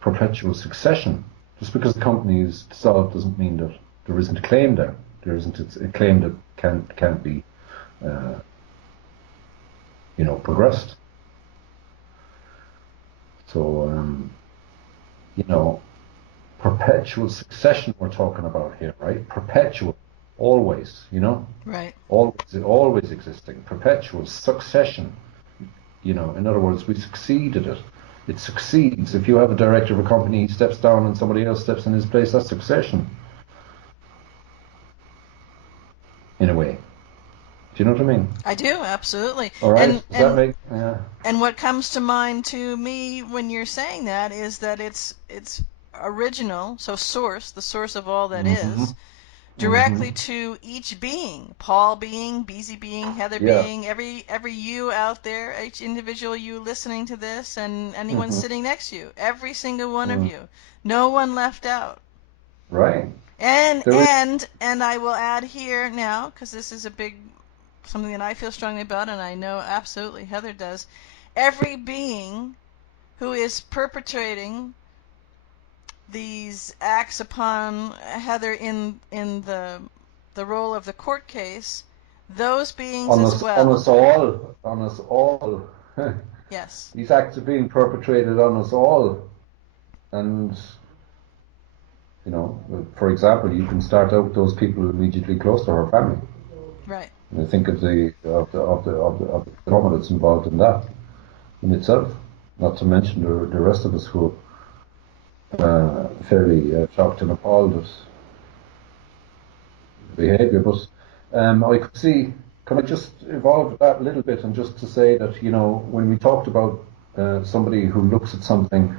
Perpetual succession. Just because the company is dissolved doesn't mean that there isn't a claim there. There isn't a claim that can't be progressed. So perpetual succession we're talking about here, right? Perpetual, always, Right. always existing, perpetual succession. In other words, we succeeded it. It succeeds. If you have a director of a company, he steps down and somebody else steps in his place, that's succession. In a way. Do you know what I mean? I do, absolutely. All right. And Does that make? Yeah. and what comes to mind to me when you're saying that is that it's original, so the source of all that Mm-hmm. is, Mm-hmm. directly to each being, Paul being, BZ being, Heather Yeah. being, every you out there, each individual you listening to this, and anyone Mm-hmm. sitting next to you, every single one of Mm. you, no one left out. Right. And There is. and and I will add here now, because this is something that I feel strongly about, and I know absolutely Heather does. Every being who is perpetrating these acts upon Heather in the the role of the court case, those beings On as us, on well. us all, on us all. Yes. These acts are being perpetrated on us all, and for example, you can start out with those people immediately close to her family. Right. And think of the trauma that's involved in that in itself. Not to mention the rest of us who are fairly shocked and appalled at the behaviour. But I could see. Can I just evolve that a little bit and just to say that when we talked about somebody who looks at something.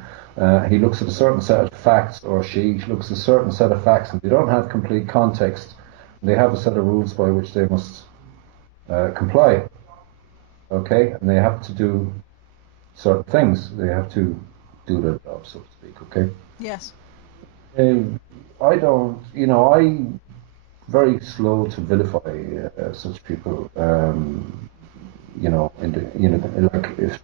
He looks at a certain set of facts, or she looks at a certain set of facts, and they don't have complete context. They have a set of rules by which they must comply. Okay, and they have to do certain things. They have to do their job, so to speak. Okay. Yes. I don't. I'm very slow to vilify such people. Like if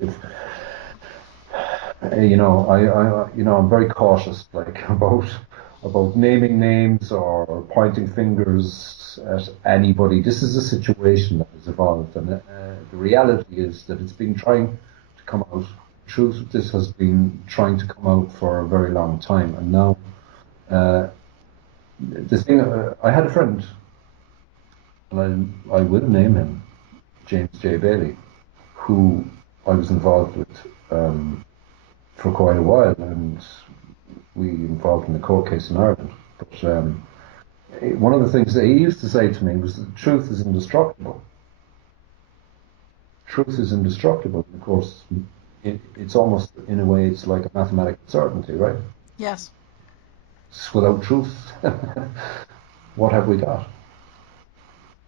I'm very cautious, like about naming names or pointing fingers at anybody. This is a situation that has evolved, and the reality is that it's been trying to come out. The truth of this has been trying to come out for a very long time, and now the thing. I had a friend, and I will name him, James J. Bailey, who I was involved with. For quite a while, and we involved in the court case in Ireland. But one of the things that he used to say to me was that truth is indestructible. Truth is indestructible. Of course, it's almost, in a way, it's like a mathematical certainty, right? Yes. Without truth, what have we got?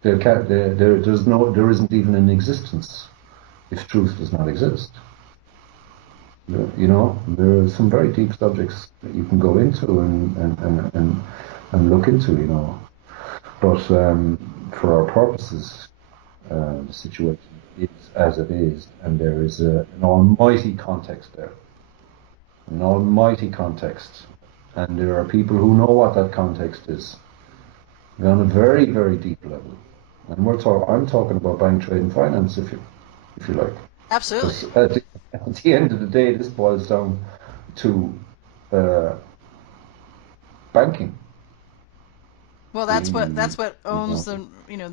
There isn't even an existence if truth does not exist. There are some very deep subjects that you can go into and look into, But for our purposes, the situation is as it is, and there is an almighty context there. An almighty context. And there are people who know what that context is. On a very, very deep level. And I'm talking about bank, trade and finance, if you like. Absolutely. At the end of the day, this boils down to banking. Well, that's what owns the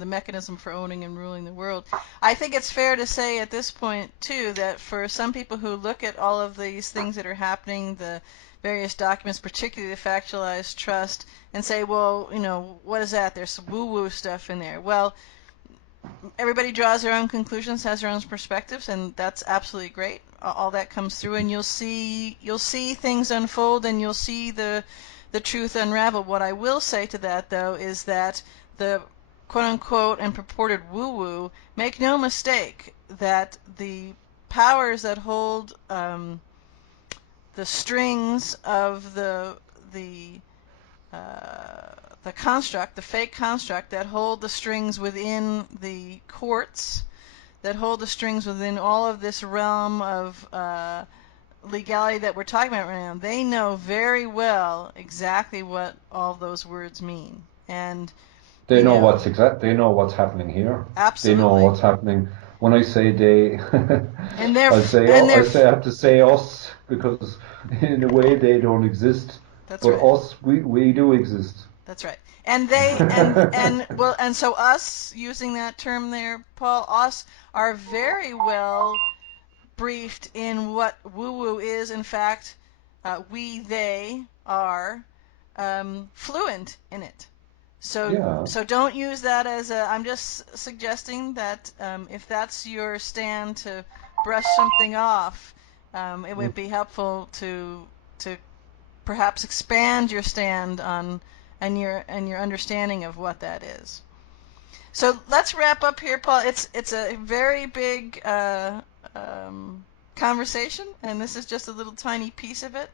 mechanism for owning and ruling the world. I think it's fair to say at this point too that for some people who look at all of these things that are happening, the various documents, particularly the factualized trust, and say, well, what is that? There's some woo-woo stuff in there. Well, everybody draws their own conclusions, has their own perspectives, and that's absolutely great. All that comes through, and you'll see things unfold, and you'll see the truth unravel. What I will say to that, though, is that the quote-unquote and purported woo-woo, make no mistake that the powers that hold the strings of the construct, the fake construct that hold the strings within the courts, that hold the strings within all of this realm of legality that we're talking about right now. They know very well exactly what all those words mean, and They know They know what's happening here. absolutely. They know what's happening. When I say they, And I have to say us, because in a way they don't exist. That's but right. Us, we do exist. That's right. And they and so us, using that term there, Paul, us are very well briefed in what woo-woo is. In fact, they are fluent in it. So don't use that as a. I'm just suggesting that if that's your stand to brush something off, it would be helpful to perhaps expand your stand on and your understanding of what that is. So let's wrap up here, Paul. It's a very big conversation, and this is just a little tiny piece of it.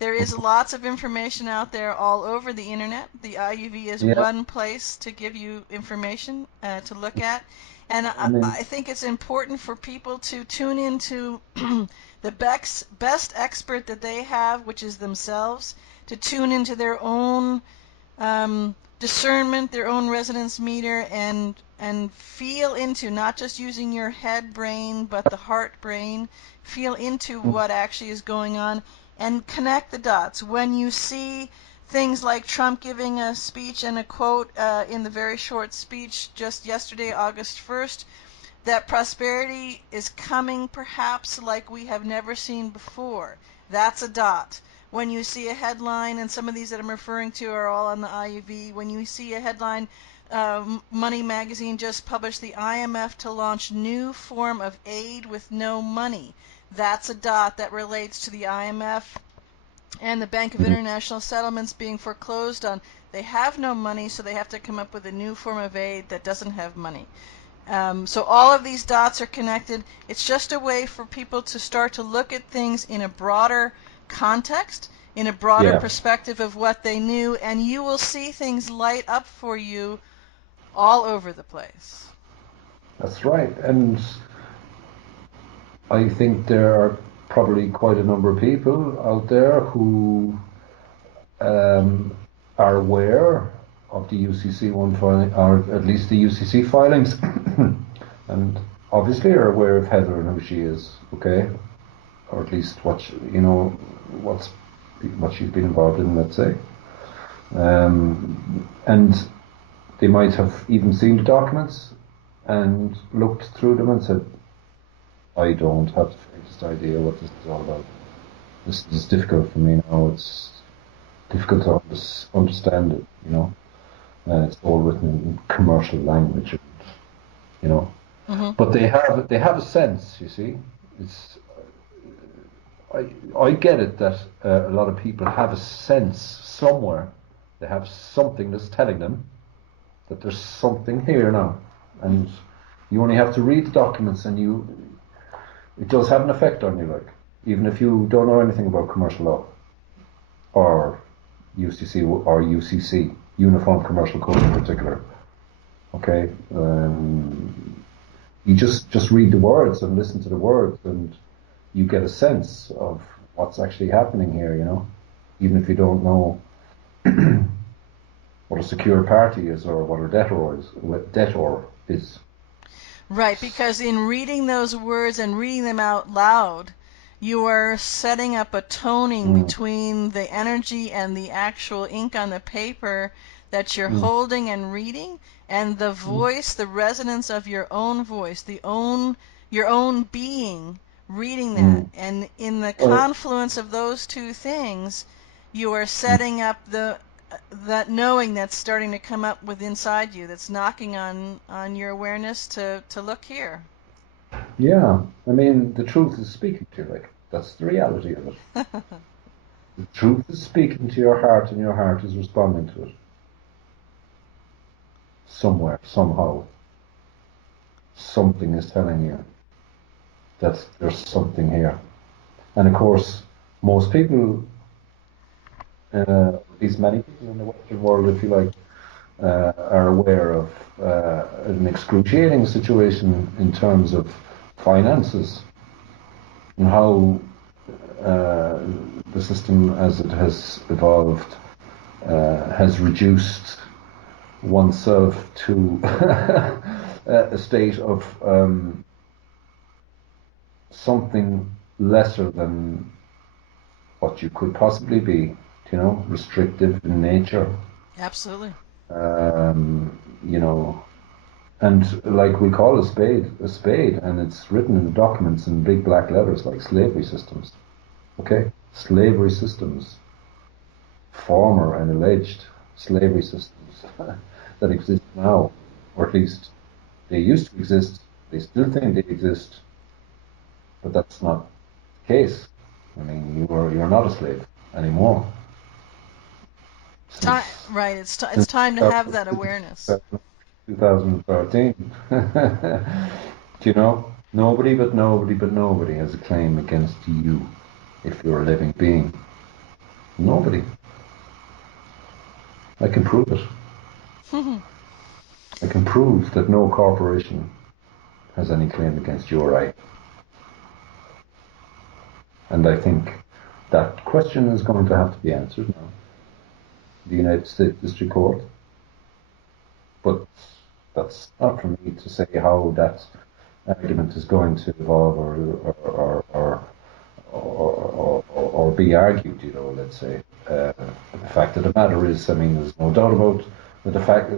There is lots of information out there all over the internet. The IUV is one place to give you information to look at. And I think it's important for people to tune into the best expert that they have, which is themselves, to tune into their own discernment, their own resonance meter, and feel into, not just using your head brain but the heart brain, feel into what actually is going on and connect the dots. When you see things like Trump giving a speech and a quote in the very short speech just yesterday, August 1st, that prosperity is coming perhaps like we have never seen before. That's a dot. When you see a headline, and some of these that I'm referring to are all on the IUV, when you see a headline, Money Magazine just published the IMF to launch new form of aid with no money. That's a dot that relates to the IMF and the Bank of International Settlements being foreclosed on. They have no money, so they have to come up with a new form of aid that doesn't have money. So all of these dots are connected. It's just a way for people to start to look at things in a broader context, in a broader Yeah, perspective of what they knew, and you will see things light up for you all over the place. that's right. And I think there are probably quite a number of people out there who are aware of the UCC one filing, or at least the UCC filings, and obviously are aware of Heather and who she is, okay, or at least what what's what she's been involved in, let's say, and they might have even seen the documents and looked through them and said, I don't have the faintest idea what this is all about. This is difficult for me now. It's difficult to understand it, it's all written in commercial language, you know. Mm-hmm. But they have a sense, you see. It's I get it that a lot of people have a sense somewhere. They have something that's telling them that there's something here now, and you only have to read the documents, and it does have an effect on you, like, even if you don't know anything about commercial law or UCC or UCC, Uniform Commercial Code in particular. Okay, you just read the words and listen to the words, and you get a sense of what's actually happening here. Even if you don't know what a secure party is or what a debtor is. Right, because in reading those words and reading them out loud, you are setting up a toning between the energy and the actual ink on the paper that you're holding and reading, and the voice, the resonance of your own voice, your own being reading that. And in the confluence of those two things, you are setting up that knowing that's starting to come up with inside you, that's knocking on your awareness to look here. Yeah, I mean, the truth is speaking to you, like, that's the reality of it. The truth is speaking to your heart, and your heart is responding to it. Somewhere, somehow, something is telling you that there's something here. And of course, most people, at least many people in the Western world, if you like, are aware of an excruciating situation in terms of finances and how the system as it has evolved has reduced oneself to a state of something lesser than what you could possibly be, restrictive in nature. Absolutely. You know, and like we call a spade, and it's written in the documents in big black letters like slavery systems. Okay? Slavery systems, former and alleged slavery systems that exist now, or at least they used to exist, they still think they exist, but that's not the case. I mean, you're not a slave anymore. Right, it's Since time to have that awareness. 2013. Nobody but nobody has a claim against you if you're a living being. Nobody. I can prove it. I can prove that no corporation has any claim against you or I. And I think that question is going to have to be answered now. The United States District Court But that's not for me to say how that argument is going to evolve or be argued, let's say. The fact of the matter is, I mean, there's no doubt about the fact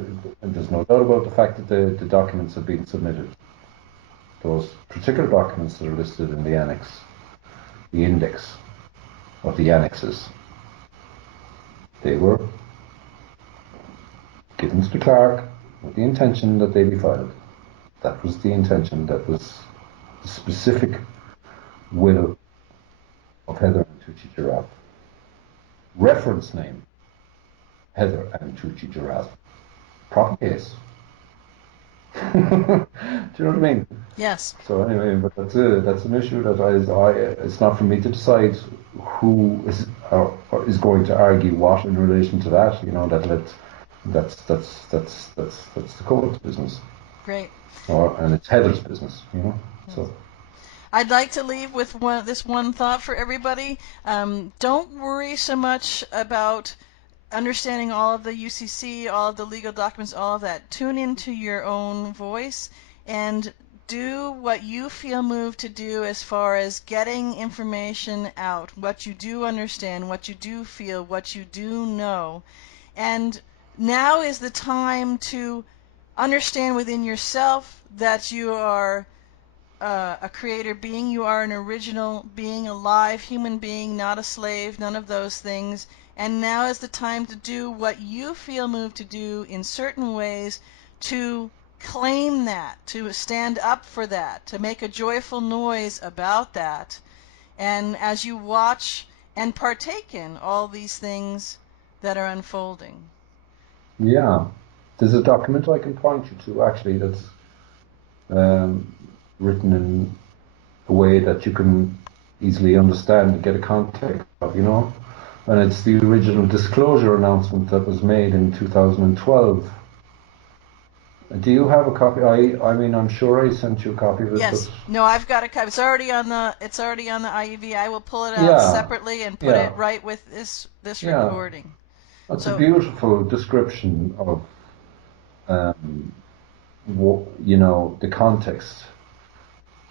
that the documents have been submitted. Those particular documents that are listed in the annex, the index of the annexes, they were given to the clerk with the intention that they be filed. That was the intention, that was the specific will of Heather and Tucci Giraffe. Reference name, Heather and Tucci Giraffe. Proper case. Do you know what I mean? Yes. So anyway, but that's an issue that it's not for me to decide who is going to argue what in relation to that. That's the court's business. Great. And it's Heather's business. Yes. So. I'd like to leave with this one thought for everybody. Don't worry so much about understanding all of the UCC, all of the legal documents, all of that. Tune into your own voice and do what you feel moved to do as far as getting information out, what you do understand, what you do feel, what you do know. And now is the time to understand within yourself that you are a creator being, you are an original being, a live human being, not a slave, none of those things. And now is the time to do what you feel moved to do in certain ways, to claim that, to stand up for that, to make a joyful noise about that. And as you watch and partake in all these things that are unfolding. Yeah. There's a document I can point you to, actually, that's written in a way that you can easily understand and get a context of, And it's the original disclosure announcement that was made in 2012. Do you have a copy? I mean, I'm sure I sent you a copy of it. Yes. But No, I've got a copy. It's already on the IEV. I will pull it out separately and put it right with this recording. It's a beautiful description of the context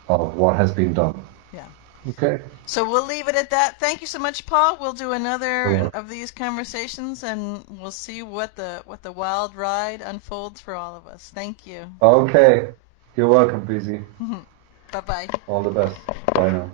of what has been done. Yeah. Okay. So we'll leave it at that. Thank you so much, Paul. We'll do another of these conversations, and we'll see what the wild ride unfolds for all of us. Thank you. Okay. You're welcome, Busy. Bye-bye. All the best. Bye now.